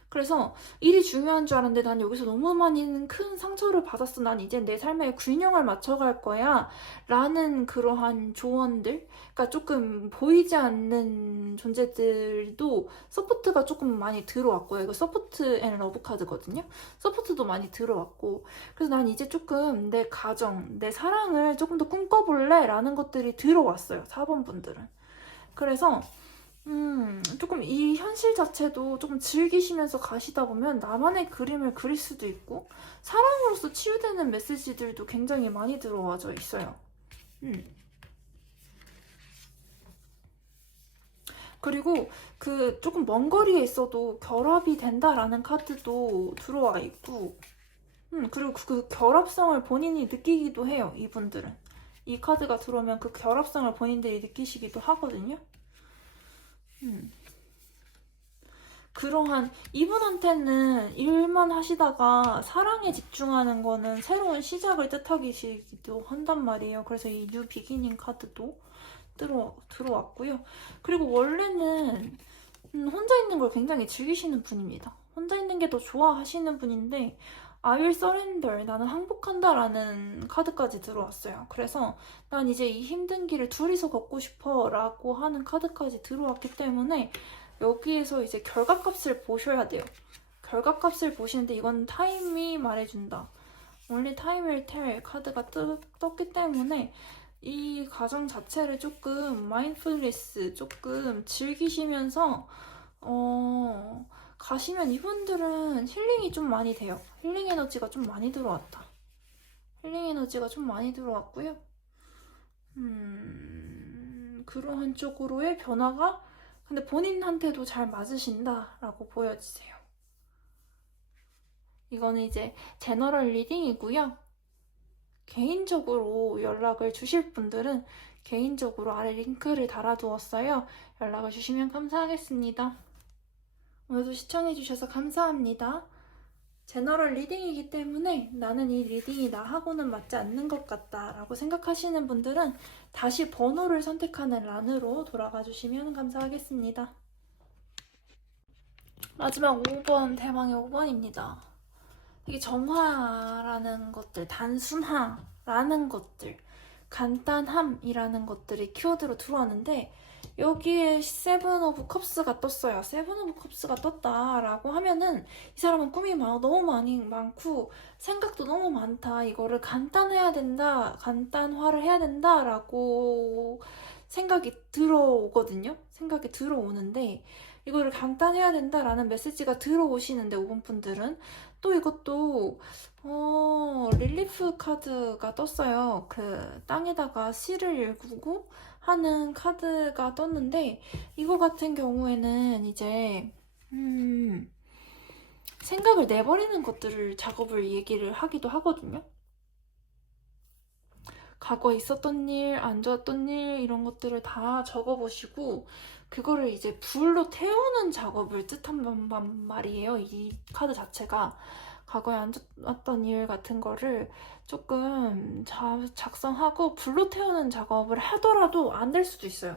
그래서 일이 중요한 줄 알았는데 난 여기서 너무 많이 큰 상처를 받았어. 난 이제 내 삶의 균형을 맞춰갈 거야 라는 그러한 조언들, 그러니까 조금 보이지 않는 존재들도 서포트가 조금 많이 들어왔고요. 이거 서포트 앤 러브 카드거든요. 서포트도 많이 들어왔고, 그래서 난 이제 조금 내 가정, 내 사랑을 조금 더 꿈꿔볼래 라는 것들이 들어왔어요. 4번 분들은. 그래서 조금 이 현실 자체도 조금 즐기시면서 가시다 보면 나만의 그림을 그릴 수도 있고, 사랑으로서 치유되는 메시지들도 굉장히 많이 들어와져 있어요. 그리고 그 조금 먼 거리에 있어도 결합이 된다라는 카드도 들어와 있고, 그리고 그 결합성을 본인이 느끼기도 해요, 이분들은. 이 카드가 들어오면 그 결합성을 본인들이 느끼시기도 하거든요. 그러한 이분한테는 일만 하시다가 사랑에 집중하는 거는 새로운 시작을 뜻하기도 한단 말이에요. 그래서 이 뉴 비기닝 카드도 들어왔고요. 그리고 원래는 혼자 있는 걸 굉장히 즐기시는 분입니다. 혼자 있는 게 더 좋아하시는 분인데 I will surrender, 나는 항복한다 라는 카드까지 들어왔어요. 그래서 난 이제 이 힘든 길을 둘이서 걷고 싶어 라고 하는 카드까지 들어왔기 때문에 여기에서 이제 결과값을 보셔야 돼요. 결과값을 보시는데 이건 타임이 말해준다. Only time will tell 카드가 떴기 때문에 이 과정 자체를 조금 마인드풀니스 조금 즐기시면서 가시면 이분들은 힐링이 좀 많이 돼요. 힐링 에너지가 좀 많이 들어왔다. 힐링 에너지가 좀 많이 들어왔고요. 그러한 쪽으로의 변화가 근데 본인한테도 잘 맞으신다라고 보여지세요. 이거는 이제 제너럴 리딩이고요. 개인적으로 연락을 주실 분들은 개인적으로 아래 링크를 달아두었어요. 연락을 주시면 감사하겠습니다. 오늘도 시청해주셔서 감사합니다. 제너럴 리딩이기 때문에 나는 이 리딩이 나하고는 맞지 않는 것 같다 라고 생각하시는 분들은 다시 번호를 선택하는 란으로 돌아가 주시면 감사하겠습니다. 마지막 5번, 대망의 5번입니다. 이게 정화라는 것들, 단순화라는 것들, 간단함이라는 것들이 키워드로 들어왔는데 여기에 세븐 오브 컵스가 떴어요. 세븐 오브 컵스가 떴다라고 하면은 이 사람은 꿈이 너무 많고 생각도 너무 많다. 이거를 간단해야 된다. 간단화를 해야 된다라고 생각이 들어오거든요. 생각이 들어오는데 이거를 간단해야 된다라는 메시지가 들어오시는데 5번 분들은 또 이것도 릴리프 카드가 떴어요. 그 땅에다가 시를 읽고 하는 카드가 떴는데 이거 같은 경우에는 이제 생각을 내버리는 것들을 작업을 얘기를 하기도 하거든요. 과거에 있었던 일, 안 좋았던 일 이런 것들을 다 적어보시고 그거를 이제 불로 태우는 작업을 뜻한 말이에요. 이 카드 자체가 과거에 안 좋았던 일 같은 거를 조금 작성하고 불로 태우는 작업을 하더라도 안 될 수도 있어요.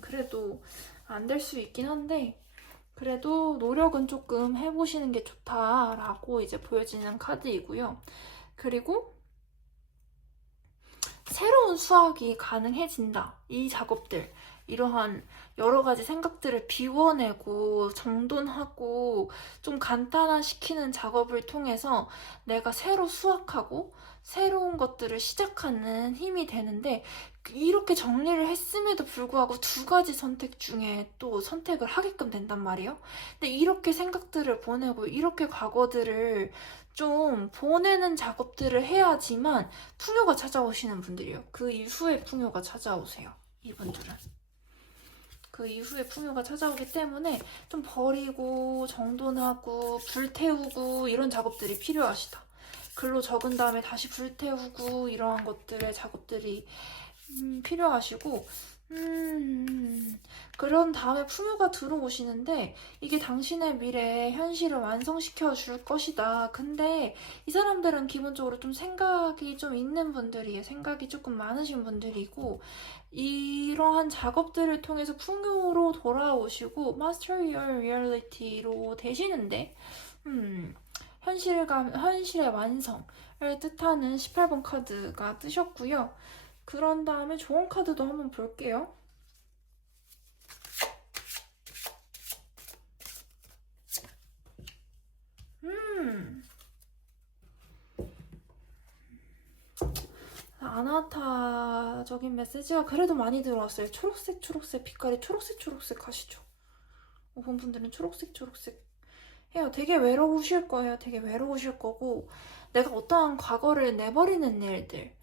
그래도 안 될 수 있긴 한데 그래도 노력은 조금 해보시는 게 좋다라고 이제 보여지는 카드이고요. 그리고 새로운 수확이 가능해진다. 이 작업들, 이러한 여러 가지 생각들을 비워내고 정돈하고 좀 간단화시키는 작업을 통해서 내가 새로 수확하고 새로운 것들을 시작하는 힘이 되는데 이렇게 정리를 했음에도 불구하고 두 가지 선택 중에 또 선택을 하게끔 된단 말이에요. 근데 이렇게 생각들을 보내고 이렇게 과거들을 좀 보내는 작업들을 해야지만 풍요가 찾아오시는 분들이에요. 그 이후에 풍요가 찾아오세요. 이분들은. 그 이후에 풍요가 찾아오기 때문에 좀 버리고 정돈하고 불태우고 이런 작업들이 필요하시다. 글로 적은 다음에 다시 불태우고 이러한 것들의 작업들이 필요하시고 그런 다음에 풍요가 들어오시는데 이게 당신의 미래의 현실을 완성시켜 줄 것이다. 근데 이 사람들은 기본적으로 좀 생각이 좀 있는 분들이에요. 생각이 조금 많으신 분들이고 이러한 작업들을 통해서 풍요로 돌아오시고 Master Your Reality로 되시는데 현실의 완성을 뜻하는 18번 카드가 뜨셨고요. 그런 다음에 좋은 카드도 한번 볼게요. 아나타적인 메시지가 그래도 많이 들어왔어요. 초록색 빛깔이 초록색 하시죠. 5번 분들은 초록색 해요. 되게 외로우실 거예요. 되게 외로우실 거고 내가 어떠한 과거를 내버리는 일들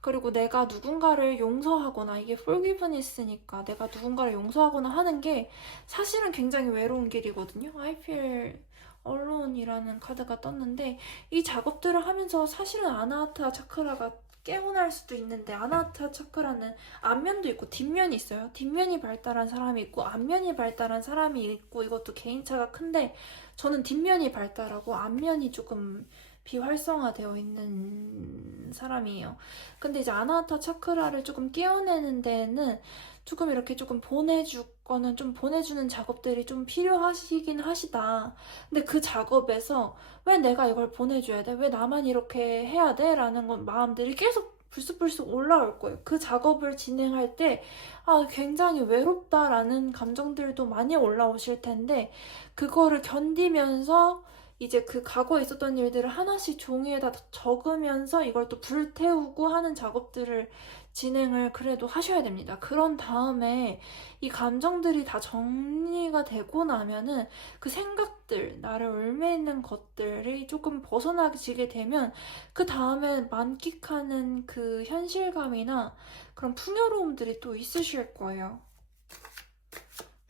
그리고 내가 누군가를 용서하거나 이게 forgiveness니까 내가 누군가를 용서하거나 하는 게 사실은 굉장히 외로운 길이거든요. I feel alone이라는 카드가 떴는데 이 작업들을 하면서 사실은 아나하타 차크라가 깨어날 수도 있는데, 아나하타 차크라는 앞면도 있고 뒷면이 있어요. 뒷면이 발달한 사람이 있고 앞면이 발달한 사람이 있고, 이것도 개인차가 큰데 저는 뒷면이 발달하고 앞면이 조금 비활성화되어 있는 사람이에요. 근데 이제 아나하타 차크라를 조금 깨어내는 데에는 조금 이렇게 조금 보내주거는 좀 보내주는 작업들이 좀 필요하시긴 하시다. 근데 그 작업에서 왜 내가 이걸 보내줘야 돼? 왜 나만 이렇게 해야 돼? 라는 건 마음들이 계속 불쑥불쑥 올라올 거예요. 그 작업을 진행할 때, 아, 굉장히 외롭다라는 감정들도 많이 올라오실 텐데, 그거를 견디면서 이제 그 과거에 있었던 일들을 하나씩 종이에다 적으면서 이걸 또 불태우고 하는 작업들을 진행을 그래도 하셔야 됩니다. 그런 다음에 이 감정들이 다 정리가 되고 나면은 그 생각들, 나를 얽매이는 것들이 조금 벗어나지게 되면 그 다음에 만끽하는 그 현실감이나 그런 풍요로움들이 또 있으실 거예요.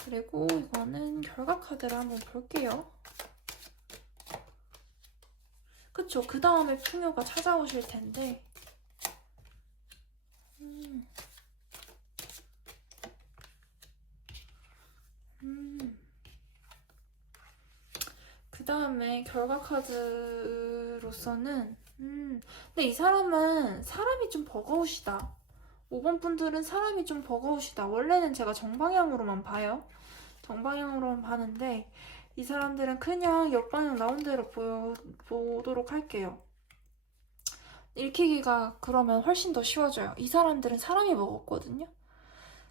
그리고 이거는 결과 카드를 한번 볼게요. 그쵸? 그 다음에 풍요가 찾아오실 텐데, 그 다음에 결과 카드로서는, 근데 이 사람은 사람이 좀 버거우시다. 5번 분들은 사람이 좀 버거우시다. 원래는 제가 정방향으로만 봐요. 정방향으로만 봤는데, 이 사람들은 그냥 옆방향 나온 대로 보도록 할게요. 읽히기가 그러면 훨씬 더 쉬워져요. 이 사람들은 사람이 버겁거든요.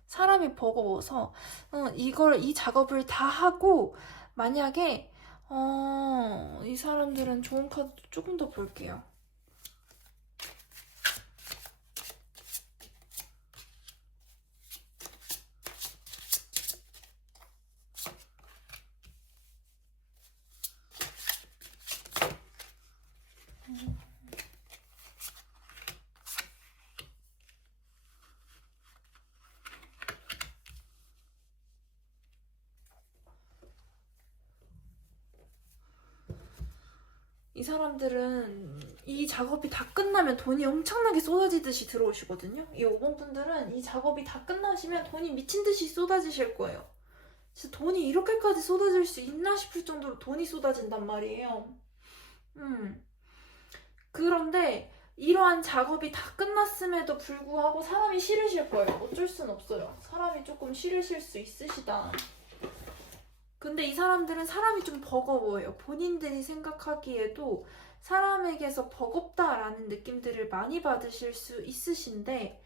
사람이 버거워서 이 작업을 다 하고 만약에 이 사람들은 좋은 카드 조금 더 볼게요. 이 사람들은 이 작업이 다 끝나면 돈이 엄청나게 쏟아지듯이 들어오시거든요. 이 5번 분들은 이 작업이 다 끝나시면 돈이 미친 듯이 쏟아지실 거예요. 진짜 돈이 이렇게까지 쏟아질 수 있나 싶을 정도로 돈이 쏟아진단 말이에요. 그런데 이러한 작업이 다 끝났음에도 불구하고 사람이 싫으실 거예요. 어쩔 순 없어요. 사람이 조금 싫으실 수 있으시다. 근데 이 사람들은 사람이 좀 버거워요. 본인들이 생각하기에도 사람에게서 버겁다라는 느낌들을 많이 받으실 수 있으신데,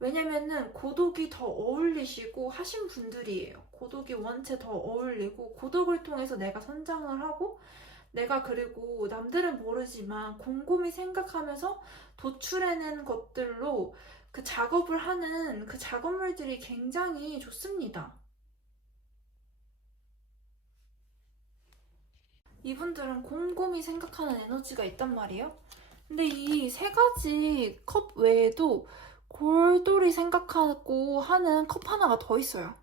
왜냐면은 고독이 더 어울리시고 하신 분들이에요. 고독이 원체 더 어울리고, 고독을 통해서 내가 성장을 하고, 내가 그리고 남들은 모르지만 곰곰이 생각하면서 도출해낸 것들로 그 작업을 하는 그 작업물들이 굉장히 좋습니다. 이분들은 곰곰이 생각하는 에너지가 있단 말이에요. 근데 이 세 가지 컵 외에도 골똘히 생각하고 하는 컵 하나가 더 있어요.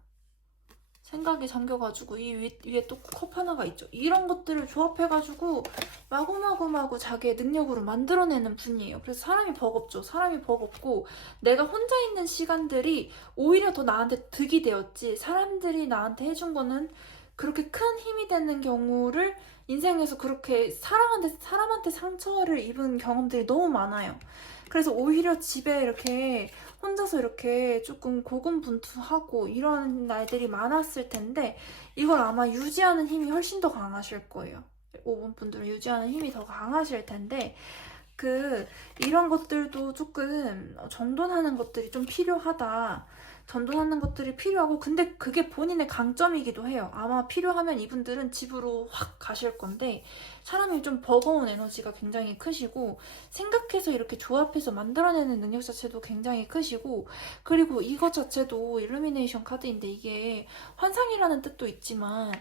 생각이 잠겨가지고 이 위에 또 컵 하나가 있죠. 이런 것들을 조합해가지고 마구마구마구 자기의 능력으로 만들어내는 분이에요. 그래서 사람이 버겁죠. 사람이 버겁고 내가 혼자 있는 시간들이 오히려 더 나한테 득이 되었지, 사람들이 나한테 해준 거는 그렇게 큰 힘이 되는 경우를 인생에서 그렇게 사람한테 상처를 입은 경험들이 너무 많아요. 그래서 오히려 집에 이렇게 혼자서 이렇게 조금 고군분투하고 이런 날들이 많았을 텐데, 이걸 아마 유지하는 힘이 훨씬 더 강하실 거예요. 5번 분들은 유지하는 힘이 더 강하실 텐데, 이런 것들도 조금 정돈하는 것들이 좀 필요하다. 전도하는 것들이 필요하고, 근데 그게 본인의 강점이기도 해요. 아마 필요하면 이분들은 집으로 확 가실 건데, 사람이 좀 버거운 에너지가 굉장히 크시고, 생각해서 이렇게 조합해서 만들어내는 능력 자체도 굉장히 크시고, 그리고 이것 자체도 일루미네이션 카드인데 이게 환상이라는 뜻도 있지만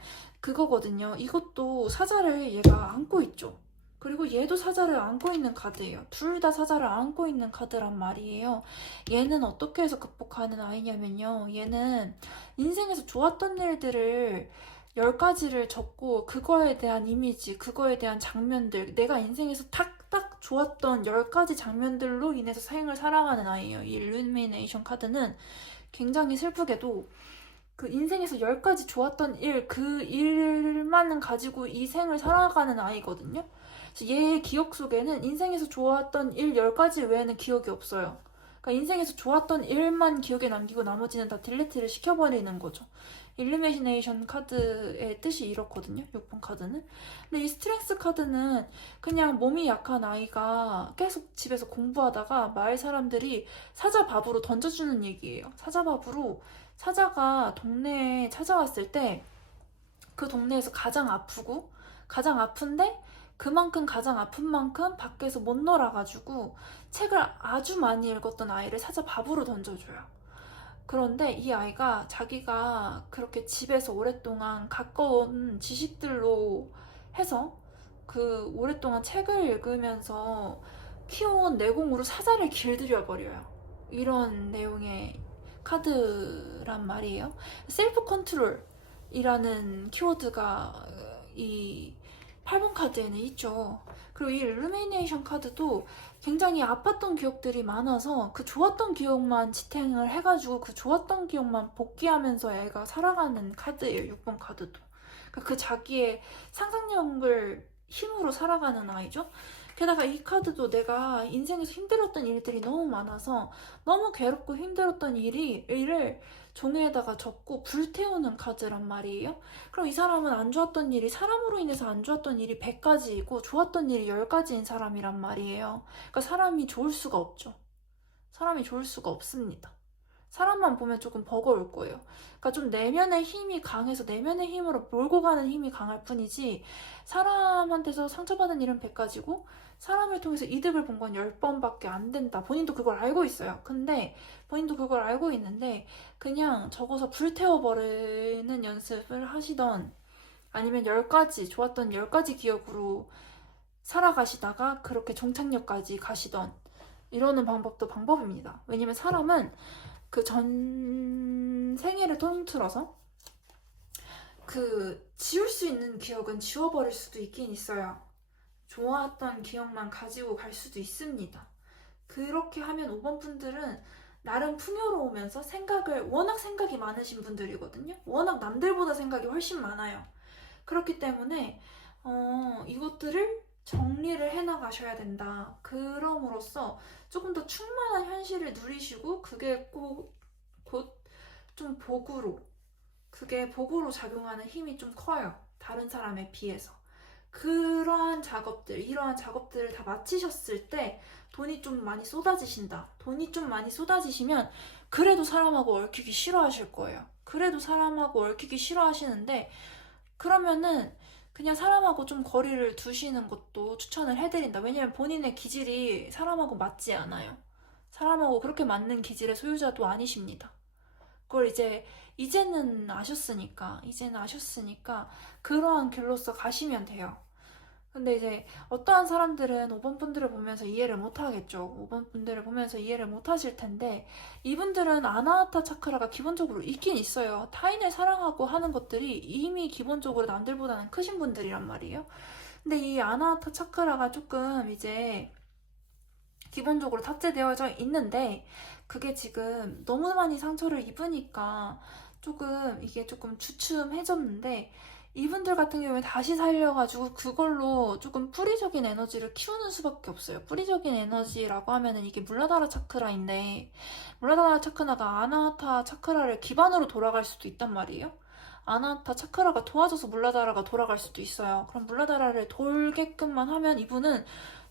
그거거든요. 이것도 사자를 얘가 안고 있죠. 그리고 얘도 사자를 안고 있는 카드예요. 둘 다 사자를 안고 있는 카드란 말이에요. 얘는 어떻게 해서 극복하는 아이냐면요. 얘는 인생에서 좋았던 일들을 10가지를 적고 그거에 대한 이미지, 그거에 대한 장면들, 내가 인생에서 딱딱 좋았던 10가지 장면들로 인해서 생을 살아가는 아이예요. 이 일루미네이션 카드는 굉장히 슬프게도 그 인생에서 10가지 좋았던 일, 그 일만은 가지고 이 생을 살아가는 아이거든요. 그래서 얘의 기억 속에는 인생에서 좋았던 일 10가지 외에는 기억이 없어요. 그러니까 인생에서 좋았던 일만 기억에 남기고 나머지는 다 딜리트를 시켜버리는 거죠. 일루미네이션 카드의 뜻이 이렇거든요. 6번 카드는. 근데 이 스트렝스 카드는 그냥 몸이 약한 아이가 계속 집에서 공부하다가 마을 사람들이 사자 밥으로 던져주는 얘기예요. 사자 밥으로 사자가 동네에 찾아왔을 때 그 동네에서 가장 아프고 가장 아픈데 그만큼 가장 아픈 만큼 밖에서 못 놀아가지고 책을 아주 많이 읽었던 아이를 사자 밥으로 던져줘요. 그런데 이 아이가 자기가 그렇게 집에서 오랫동안 가까운 지식들로 해서 그 오랫동안 책을 읽으면서 키워온 내공으로 사자를 길들여 버려요. 이런 내용의 카드란 말이에요. 셀프 컨트롤이라는 키워드가 이 8번 카드에는 있죠. 그리고 이 일루미네이션 카드도 굉장히 아팠던 기억들이 많아서 그 좋았던 기억만 지탱을 해가지고 그 좋았던 기억만 복귀하면서 애가 살아가는 카드예요. 6번 카드도. 그러니까 그 자기의 상상력을 힘으로 살아가는 아이죠. 게다가 이 카드도 내가 인생에서 힘들었던 일들이 너무 많아서 너무 괴롭고 힘들었던 일을 종이에다가 적고 불태우는 카드란 말이에요. 그럼 이 사람은 안 좋았던 일이 사람으로 인해서 안 좋았던 일이 100가지이고 좋았던 일이 10가지인 사람이란 말이에요. 그러니까 사람이 좋을 수가 없죠. 사람이 좋을 수가 없습니다. 사람만 보면 조금 버거울 거예요. 그러니까 좀 내면의 힘이 강해서 내면의 힘으로 몰고 가는 힘이 강할 뿐이지 사람한테서 상처받은 일은 100가지고 사람을 통해서 이득을 본 건 10번밖에 안 된다. 본인도 그걸 알고 있어요. 근데 본인도 그걸 알고 있는데 그냥 적어서 불태워버리는 연습을 하시던 아니면 10가지 좋았던 10가지 기억으로 살아가시다가 그렇게 종착역까지 가시던 이러는 방법도 방법입니다. 왜냐면 사람은 그 전 생애를 통틀어서 그 지울 수 있는 기억은 지워버릴 수도 있긴 있어요. 좋았던 기억만 가지고 갈 수도 있습니다. 그렇게 하면 5번 분들은 나름 풍요로우면서 워낙 생각이 많으신 분들이거든요. 워낙 남들보다 생각이 훨씬 많아요. 그렇기 때문에 이것들을 정리를 해나가셔야 된다. 그럼으로써 조금 더 충만한 현실을 누리시고 그게 곧 좀 그게 복으로 작용하는 힘이 좀 커요. 다른 사람에 비해서. 이러한 작업들을 다 마치셨을 때 돈이 좀 많이 쏟아지신다. 돈이 좀 많이 쏟아지시면 그래도 사람하고 얽히기 싫어하실 거예요. 그래도 사람하고 얽히기 싫어하시는데 그러면은 그냥 사람하고 좀 거리를 두시는 것도 추천을 해드린다. 왜냐면 본인의 기질이 사람하고 맞지 않아요. 사람하고 그렇게 맞는 기질의 소유자도 아니십니다. 그걸 이제는 아셨으니까 그러한 길로서 가시면 돼요. 근데 이제 어떠한 사람들은 5번 분들을 보면서 이해를 못 하겠죠. 5번 분들을 보면서 이해를 못 하실 텐데 이분들은 아나하타 차크라가 기본적으로 있긴 있어요. 타인을 사랑하고 하는 것들이 이미 기본적으로 남들보다는 크신 분들이란 말이에요. 근데 이 아나하타 차크라가 조금 이제 기본적으로 탑재되어져 있는데 그게 지금 너무 많이 상처를 입으니까 이게 조금 주춤해졌는데 이분들 같은 경우에 다시 살려가지고 그걸로 조금 뿌리적인 에너지를 키우는 수밖에 없어요. 뿌리적인 에너지라고 하면은 이게 물라다라 차크라인데 물라다라 차크라가 아나하타 차크라를 기반으로 돌아갈 수도 있단 말이에요. 아나하타 차크라가 도와줘서 물라다라가 돌아갈 수도 있어요. 그럼 물라다라를 돌게끔만 하면 이분은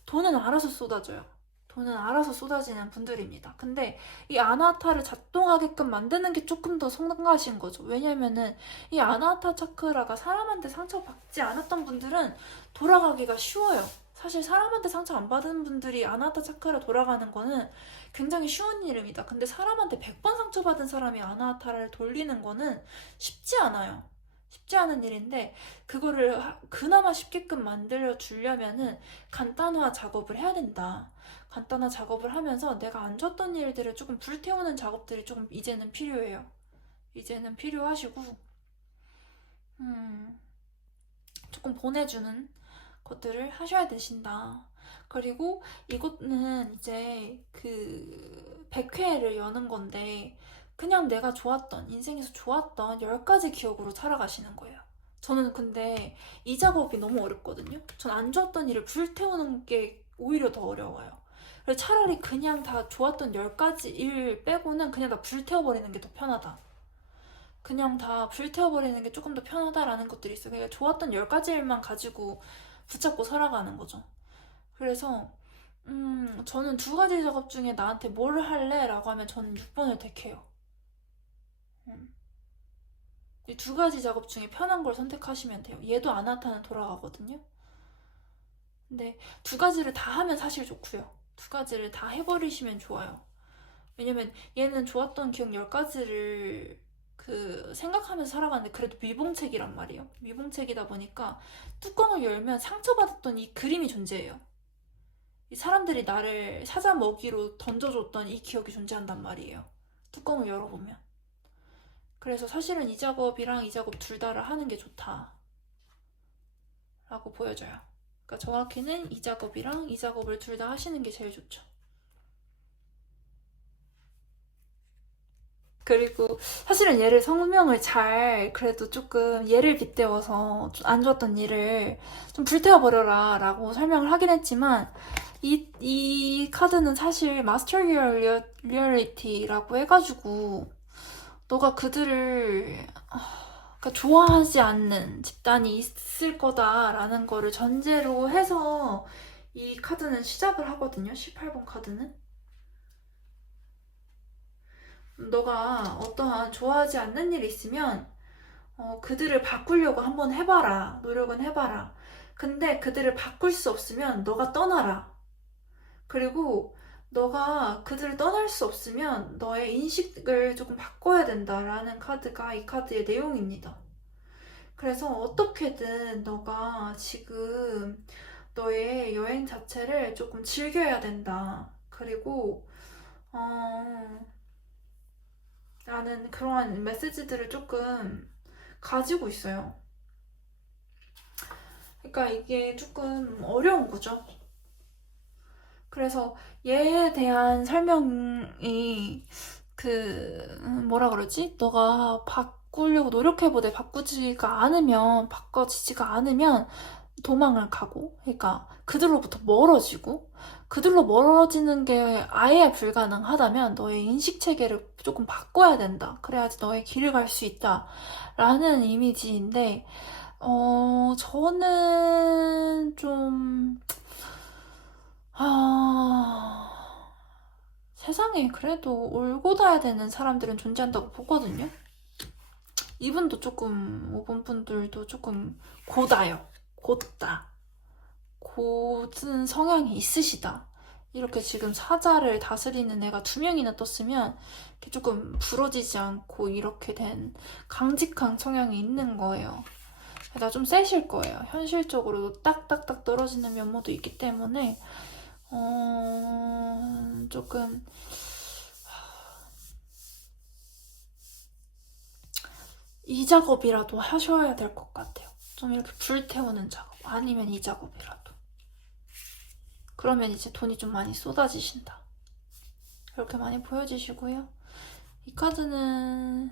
돈은 알아서 쏟아져요. 돈은 알아서 쏟아지는 분들입니다. 근데 이 아나하타를 작동하게끔 만드는 게 조금 더 성가신 거죠. 왜냐면은 이 아나하타 차크라가 사람한테 상처받지 않았던 분들은 돌아가기가 쉬워요. 사실 사람한테 상처 안 받은 분들이 아나하타 차크라 돌아가는 거는 굉장히 쉬운 일입니다. 근데 사람한테 100번 상처받은 사람이 아나하타를 돌리는 거는 쉽지 않아요. 쉽지 않은 일인데 그거를 그나마 쉽게끔 만들어 주려면은 간단화 작업을 해야 된다. 간단한 작업을 하면서 내가 안 좋았던 일들을 조금 불태우는 작업들이 조금 이제는 필요해요. 이제는 필요하시고 조금 보내주는 것들을 하셔야 되신다. 그리고 이거는 이제 그 100회를 여는 건데 그냥 내가 좋았던, 인생에서 좋았던 10가지 기억으로 살아가시는 거예요. 저는 근데 이 작업이 너무 어렵거든요. 전 안 좋았던 일을 불태우는 게 오히려 더 어려워요. 그래서 차라리 그냥 다 좋았던 10가지 일 빼고는 그냥 다 불태워버리는 게 더 편하다. 그냥 다 불태워버리는 게 조금 더 편하다라는 것들이 있어요. 그러니까 좋았던 10가지 일만 가지고 붙잡고 살아가는 거죠. 그래서 저는 2가지 작업 중에 나한테 뭘 할래? 라고 하면 저는 6번을 택해요. 이 2가지 작업 중에 편한 걸 선택하시면 돼요. 얘도 아나타는 돌아가거든요. 근데 2가지를 다 하면 사실 좋고요. 2가지를 다 해버리시면 좋아요. 왜냐면 얘는 좋았던 기억 10가지를 그 생각하면서 살아가는데 그래도 미봉책이란 말이에요. 미봉책이다 보니까 뚜껑을 열면 상처받았던 이 그림이 존재해요. 이 사람들이 나를 사자 먹이로 던져줬던 이 기억이 존재한단 말이에요. 뚜껑을 열어보면. 그래서 사실은 이 작업이랑 이 작업 둘 다를 하는 게 좋다 라고 보여져요. 그러니까 정확히는 이 작업이랑 이 작업을 둘 다 하시는 게 제일 좋죠. 그리고 사실은 얘를 성명을 잘 그래도 조금 얘를 빗대어서 좀 안 좋았던 일을 좀 불태워버려라 라고 설명을 하긴 했지만 이 카드는 사실 마스터 유어 리얼리티라고 해가지고 너가 그들을 그러니까 좋아하지 않는 집단이 있을 거다라는 거를 전제로 해서 이 카드는 시작을 하거든요. 18번 카드는. 너가 어떠한 좋아하지 않는 일이 있으면 그들을 바꾸려고 한번 해봐라. 노력은 해봐라. 근데 그들을 바꿀 수 없으면 너가 떠나라. 그리고 너가 그들을 떠날 수 없으면 너의 인식을 조금 바꿔야 된다라는 카드가 이 카드의 내용입니다. 그래서 어떻게든 너가 지금 너의 여행 자체를 조금 즐겨야 된다. 그리고 라는 그러한 메시지들을 조금 가지고 있어요. 그러니까 이게 조금 어려운 거죠. 그래서 얘에 대한 설명이 뭐라 그러지? 너가 바꾸려고 노력해보되 바꿔지지가 않으면 도망을 가고, 그러니까 그들로부터 멀어지고, 그들로 멀어지는 게 아예 불가능하다면 너의 인식 체계를 조금 바꿔야 된다. 그래야지 너의 길을 갈 수 있다. 라는 이미지인데, 저는 좀, 세상에 그래도 올고 다야 되는 사람들은 존재한다고 보거든요. 이분도 조금, 5번 분들도 조금 고다요. 곧다. 곧은 성향이 있으시다. 이렇게 지금 사자를 다스리는 애가 2명이나 떴으면 이렇게 조금 부러지지 않고 이렇게 된 강직한 성향이 있는 거예요. 나 좀 세실 거예요. 현실적으로도 딱딱딱 떨어지는 면모도 있기 때문에 조금 이 작업이라도 하셔야 될 것 같아요. 좀 이렇게 불태우는 작업 아니면 이 작업이라도. 그러면 이제 돈이 좀 많이 쏟아지신다. 이렇게 많이 보여지시고요. 이 카드는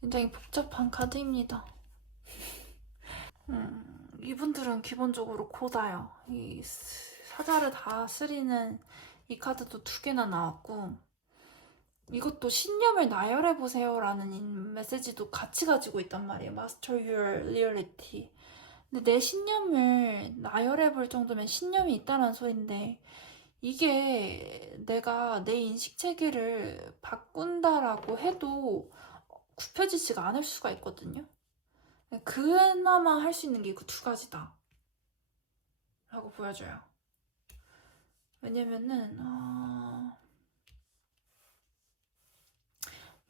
굉장히 복잡한 카드입니다. 이분들은 기본적으로 고다요. 이 사자를 다스리는 이 카드도 2개나 나왔고, 이것도 신념을 나열해보세요 라는 메시지도 같이 가지고 있단 말이에요. Master your reality. 근데 내 신념을 나열해볼 정도면 신념이 있다는 소린데, 이게 내가 내 인식 체계를 바꾼다라고 해도 굽혀지지가 않을 수가 있거든요. 그나마 할 수 있는 게 그 2가지다 라고 보여줘요. 왜냐면은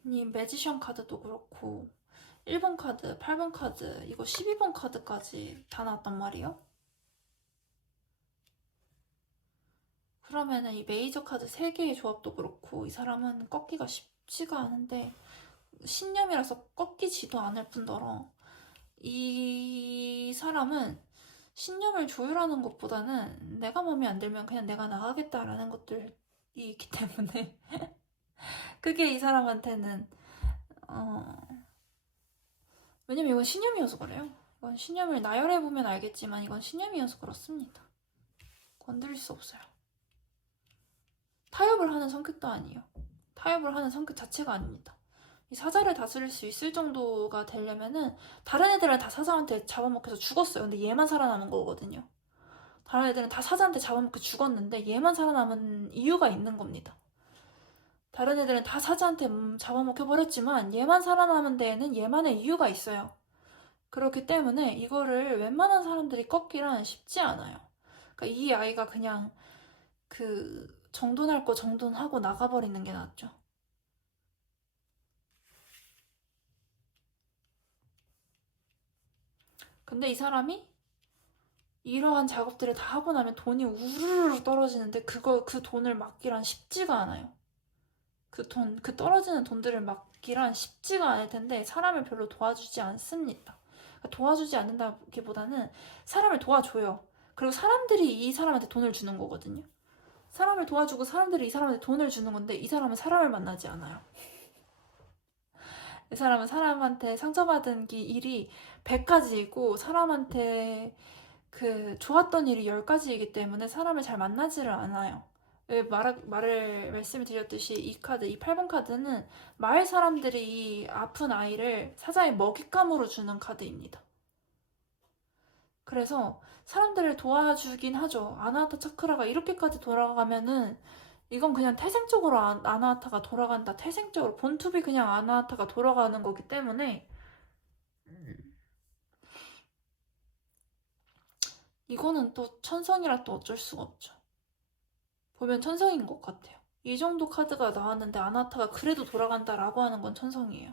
이 매지션 카드도 그렇고 1번 카드, 8번 카드, 이거 12번 카드까지 다 나왔단 말이에요. 그러면은 이 메이저 카드 3개의 조합도 그렇고 이 사람은 꺾기가 쉽지가 않은데 신념이라서 꺾이지도 않을 뿐더러 이 사람은 신념을 조율하는 것보다는 내가 마음에 안 들면 그냥 내가 나가겠다라는 것들이 있기 때문에 그게 이 사람한테는 왜냐면 이건 신념이어서 그래요. 이건 신념을 나열해보면 알겠지만 이건 신념이어서 그렇습니다. 건드릴 수 없어요. 타협을 하는 성격도 아니에요. 타협을 하는 성격 자체가 아닙니다. 이 사자를 다스릴 수 있을 정도가 되려면은 다른 애들은 다 사자한테 잡아먹혀서 죽었어요. 근데 얘만 살아남은 거거든요. 다른 애들은 다 사자한테 잡아먹혀 죽었는데 얘만 살아남은 이유가 있는 겁니다. 다른 애들은 다 사자한테 잡아먹혀 버렸지만 얘만 살아남은 데에는 얘만의 이유가 있어요. 그렇기 때문에 이거를 웬만한 사람들이 꺾기란 쉽지 않아요. 그러니까 이 아이가 그냥 정돈할 거 정돈하고 나가버리는 게 낫죠. 근데 이 사람이 이러한 작업들을 다 하고 나면 돈이 우르르 떨어지는데 그 돈을 막기란 쉽지가 않아요. 그 떨어지는 돈들을 막기란 쉽지가 않을 텐데 사람을 별로 도와주지 않습니다. 그러니까 도와주지 않는다기보다는 사람을 도와줘요. 그리고 사람들이 이 사람한테 돈을 주는 거거든요. 사람을 도와주고 사람들이 이 사람한테 돈을 주는 건데 이 사람은 사람을 만나지 않아요. 이 사람은 사람한테 상처받은 일이 100가지이고 사람한테 좋았던 일이 10가지이기 때문에 사람을 잘 만나지를 않아요. 말씀을 드렸듯이 이 8번 카드는 마을 사람들이 이 아픈 아이를 사자의 먹잇감으로 주는 카드입니다. 그래서 사람들을 도와주긴 하죠. 아나하타 차크라가 이렇게까지 돌아가면은 이건 그냥 태생적으로 아나하타가 돌아간다. 태생적으로 본투비 그냥 아나하타가 돌아가는 거기 때문에 이거는 또 천성이라 또 어쩔 수가 없죠. 보면 천성인 것 같아요. 이 정도 카드가 나왔는데 아나타가 그래도 돌아간다라고 하는 건 천성이에요.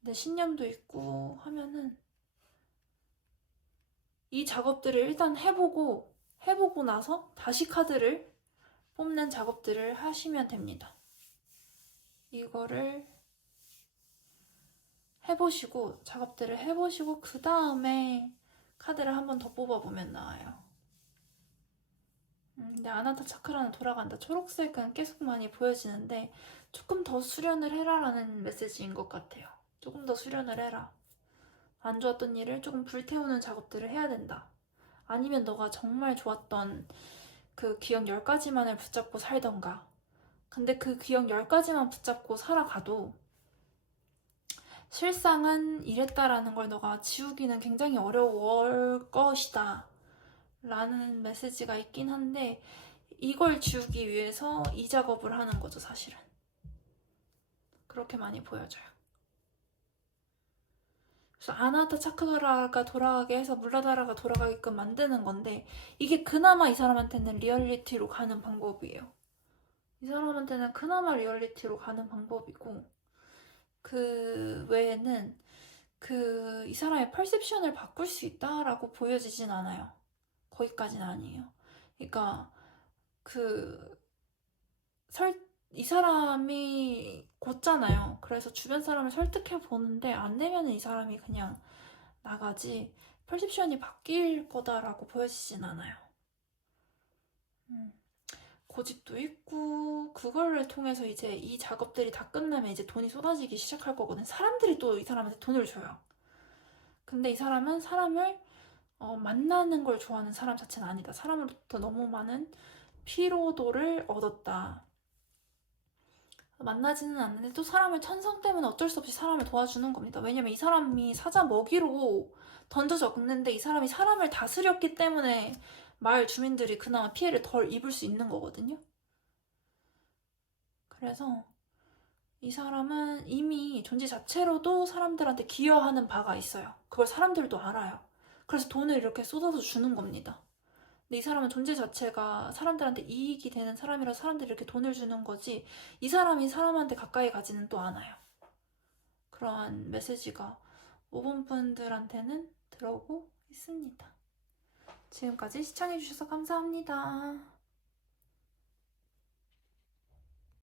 근데 신념도 있고 하면은 이 작업들을 일단 해보고 나서 다시 카드를 뽑는 작업들을 하시면 됩니다. 이거를 해보시고 작업들을 해보시고 그 다음에 카드를 한 번 더 뽑아보면 나와요. 근데 아나타 차크라는 돌아간다. 초록색은 계속 많이 보여지는데 조금 더 수련을 해라라는 메시지인 것 같아요. 조금 더 수련을 해라. 안 좋았던 일을 조금 불태우는 작업들을 해야 된다. 아니면 너가 정말 좋았던 그 기억 10가지만을 붙잡고 살던가. 근데 그 기억 10가지만 붙잡고 살아가도 실상은 이랬다라는 걸 너가 지우기는 굉장히 어려울 것이다. 라는 메시지가 있긴 한데 이걸 지우기 위해서 이 작업을 하는 거죠, 사실은. 그렇게 많이 보여져요. 그래서 아나타 차크라가 돌아가게 해서 물라다라가 돌아가게끔 만드는 건데 이게 그나마 이 사람한테는 리얼리티로 가는 방법이에요. 이 사람한테는 그나마 리얼리티로 가는 방법이고 그 외에는 이 사람의 퍼셉션을 바꿀 수 있다라고 보여지진 않아요. 거기까지는 아니에요. 그러니까 이 사람이 곧잖아요. 그래서 주변 사람을 설득해 보는데 안 되면 이 사람이 그냥 나가지 퍼셉션이 바뀔 거다라고 보여지진 않아요. 고집도 있고 그거를 통해서 이제 이 작업들이 다 끝나면 이제 돈이 쏟아지기 시작할 거거든. 사람들이 또 이 사람한테 돈을 줘요. 근데 이 사람은 사람을 만나는 걸 좋아하는 사람 자체는 아니다. 사람으로부터 너무 많은 피로도를 얻었다. 만나지는 않는데 또 사람을 천성 때문에 어쩔 수 없이 사람을 도와주는 겁니다. 왜냐면 이 사람이 사자 먹이로 던져졌는데 이 사람이 사람을 다스렸기 때문에 마을 주민들이 그나마 피해를 덜 입을 수 있는 거거든요. 그래서 이 사람은 이미 존재 자체로도 사람들한테 기여하는 바가 있어요. 그걸 사람들도 알아요. 그래서 돈을 이렇게 쏟아서 주는 겁니다. 근데 이 사람은 존재 자체가 사람들한테 이익이 되는 사람이라서 사람들이 이렇게 돈을 주는 거지 이 사람이 사람한테 가까이 가지는 또 않아요. 그러한 메시지가 5번 분들한테는 들어오고 있습니다. 지금까지 시청해주셔서 감사합니다.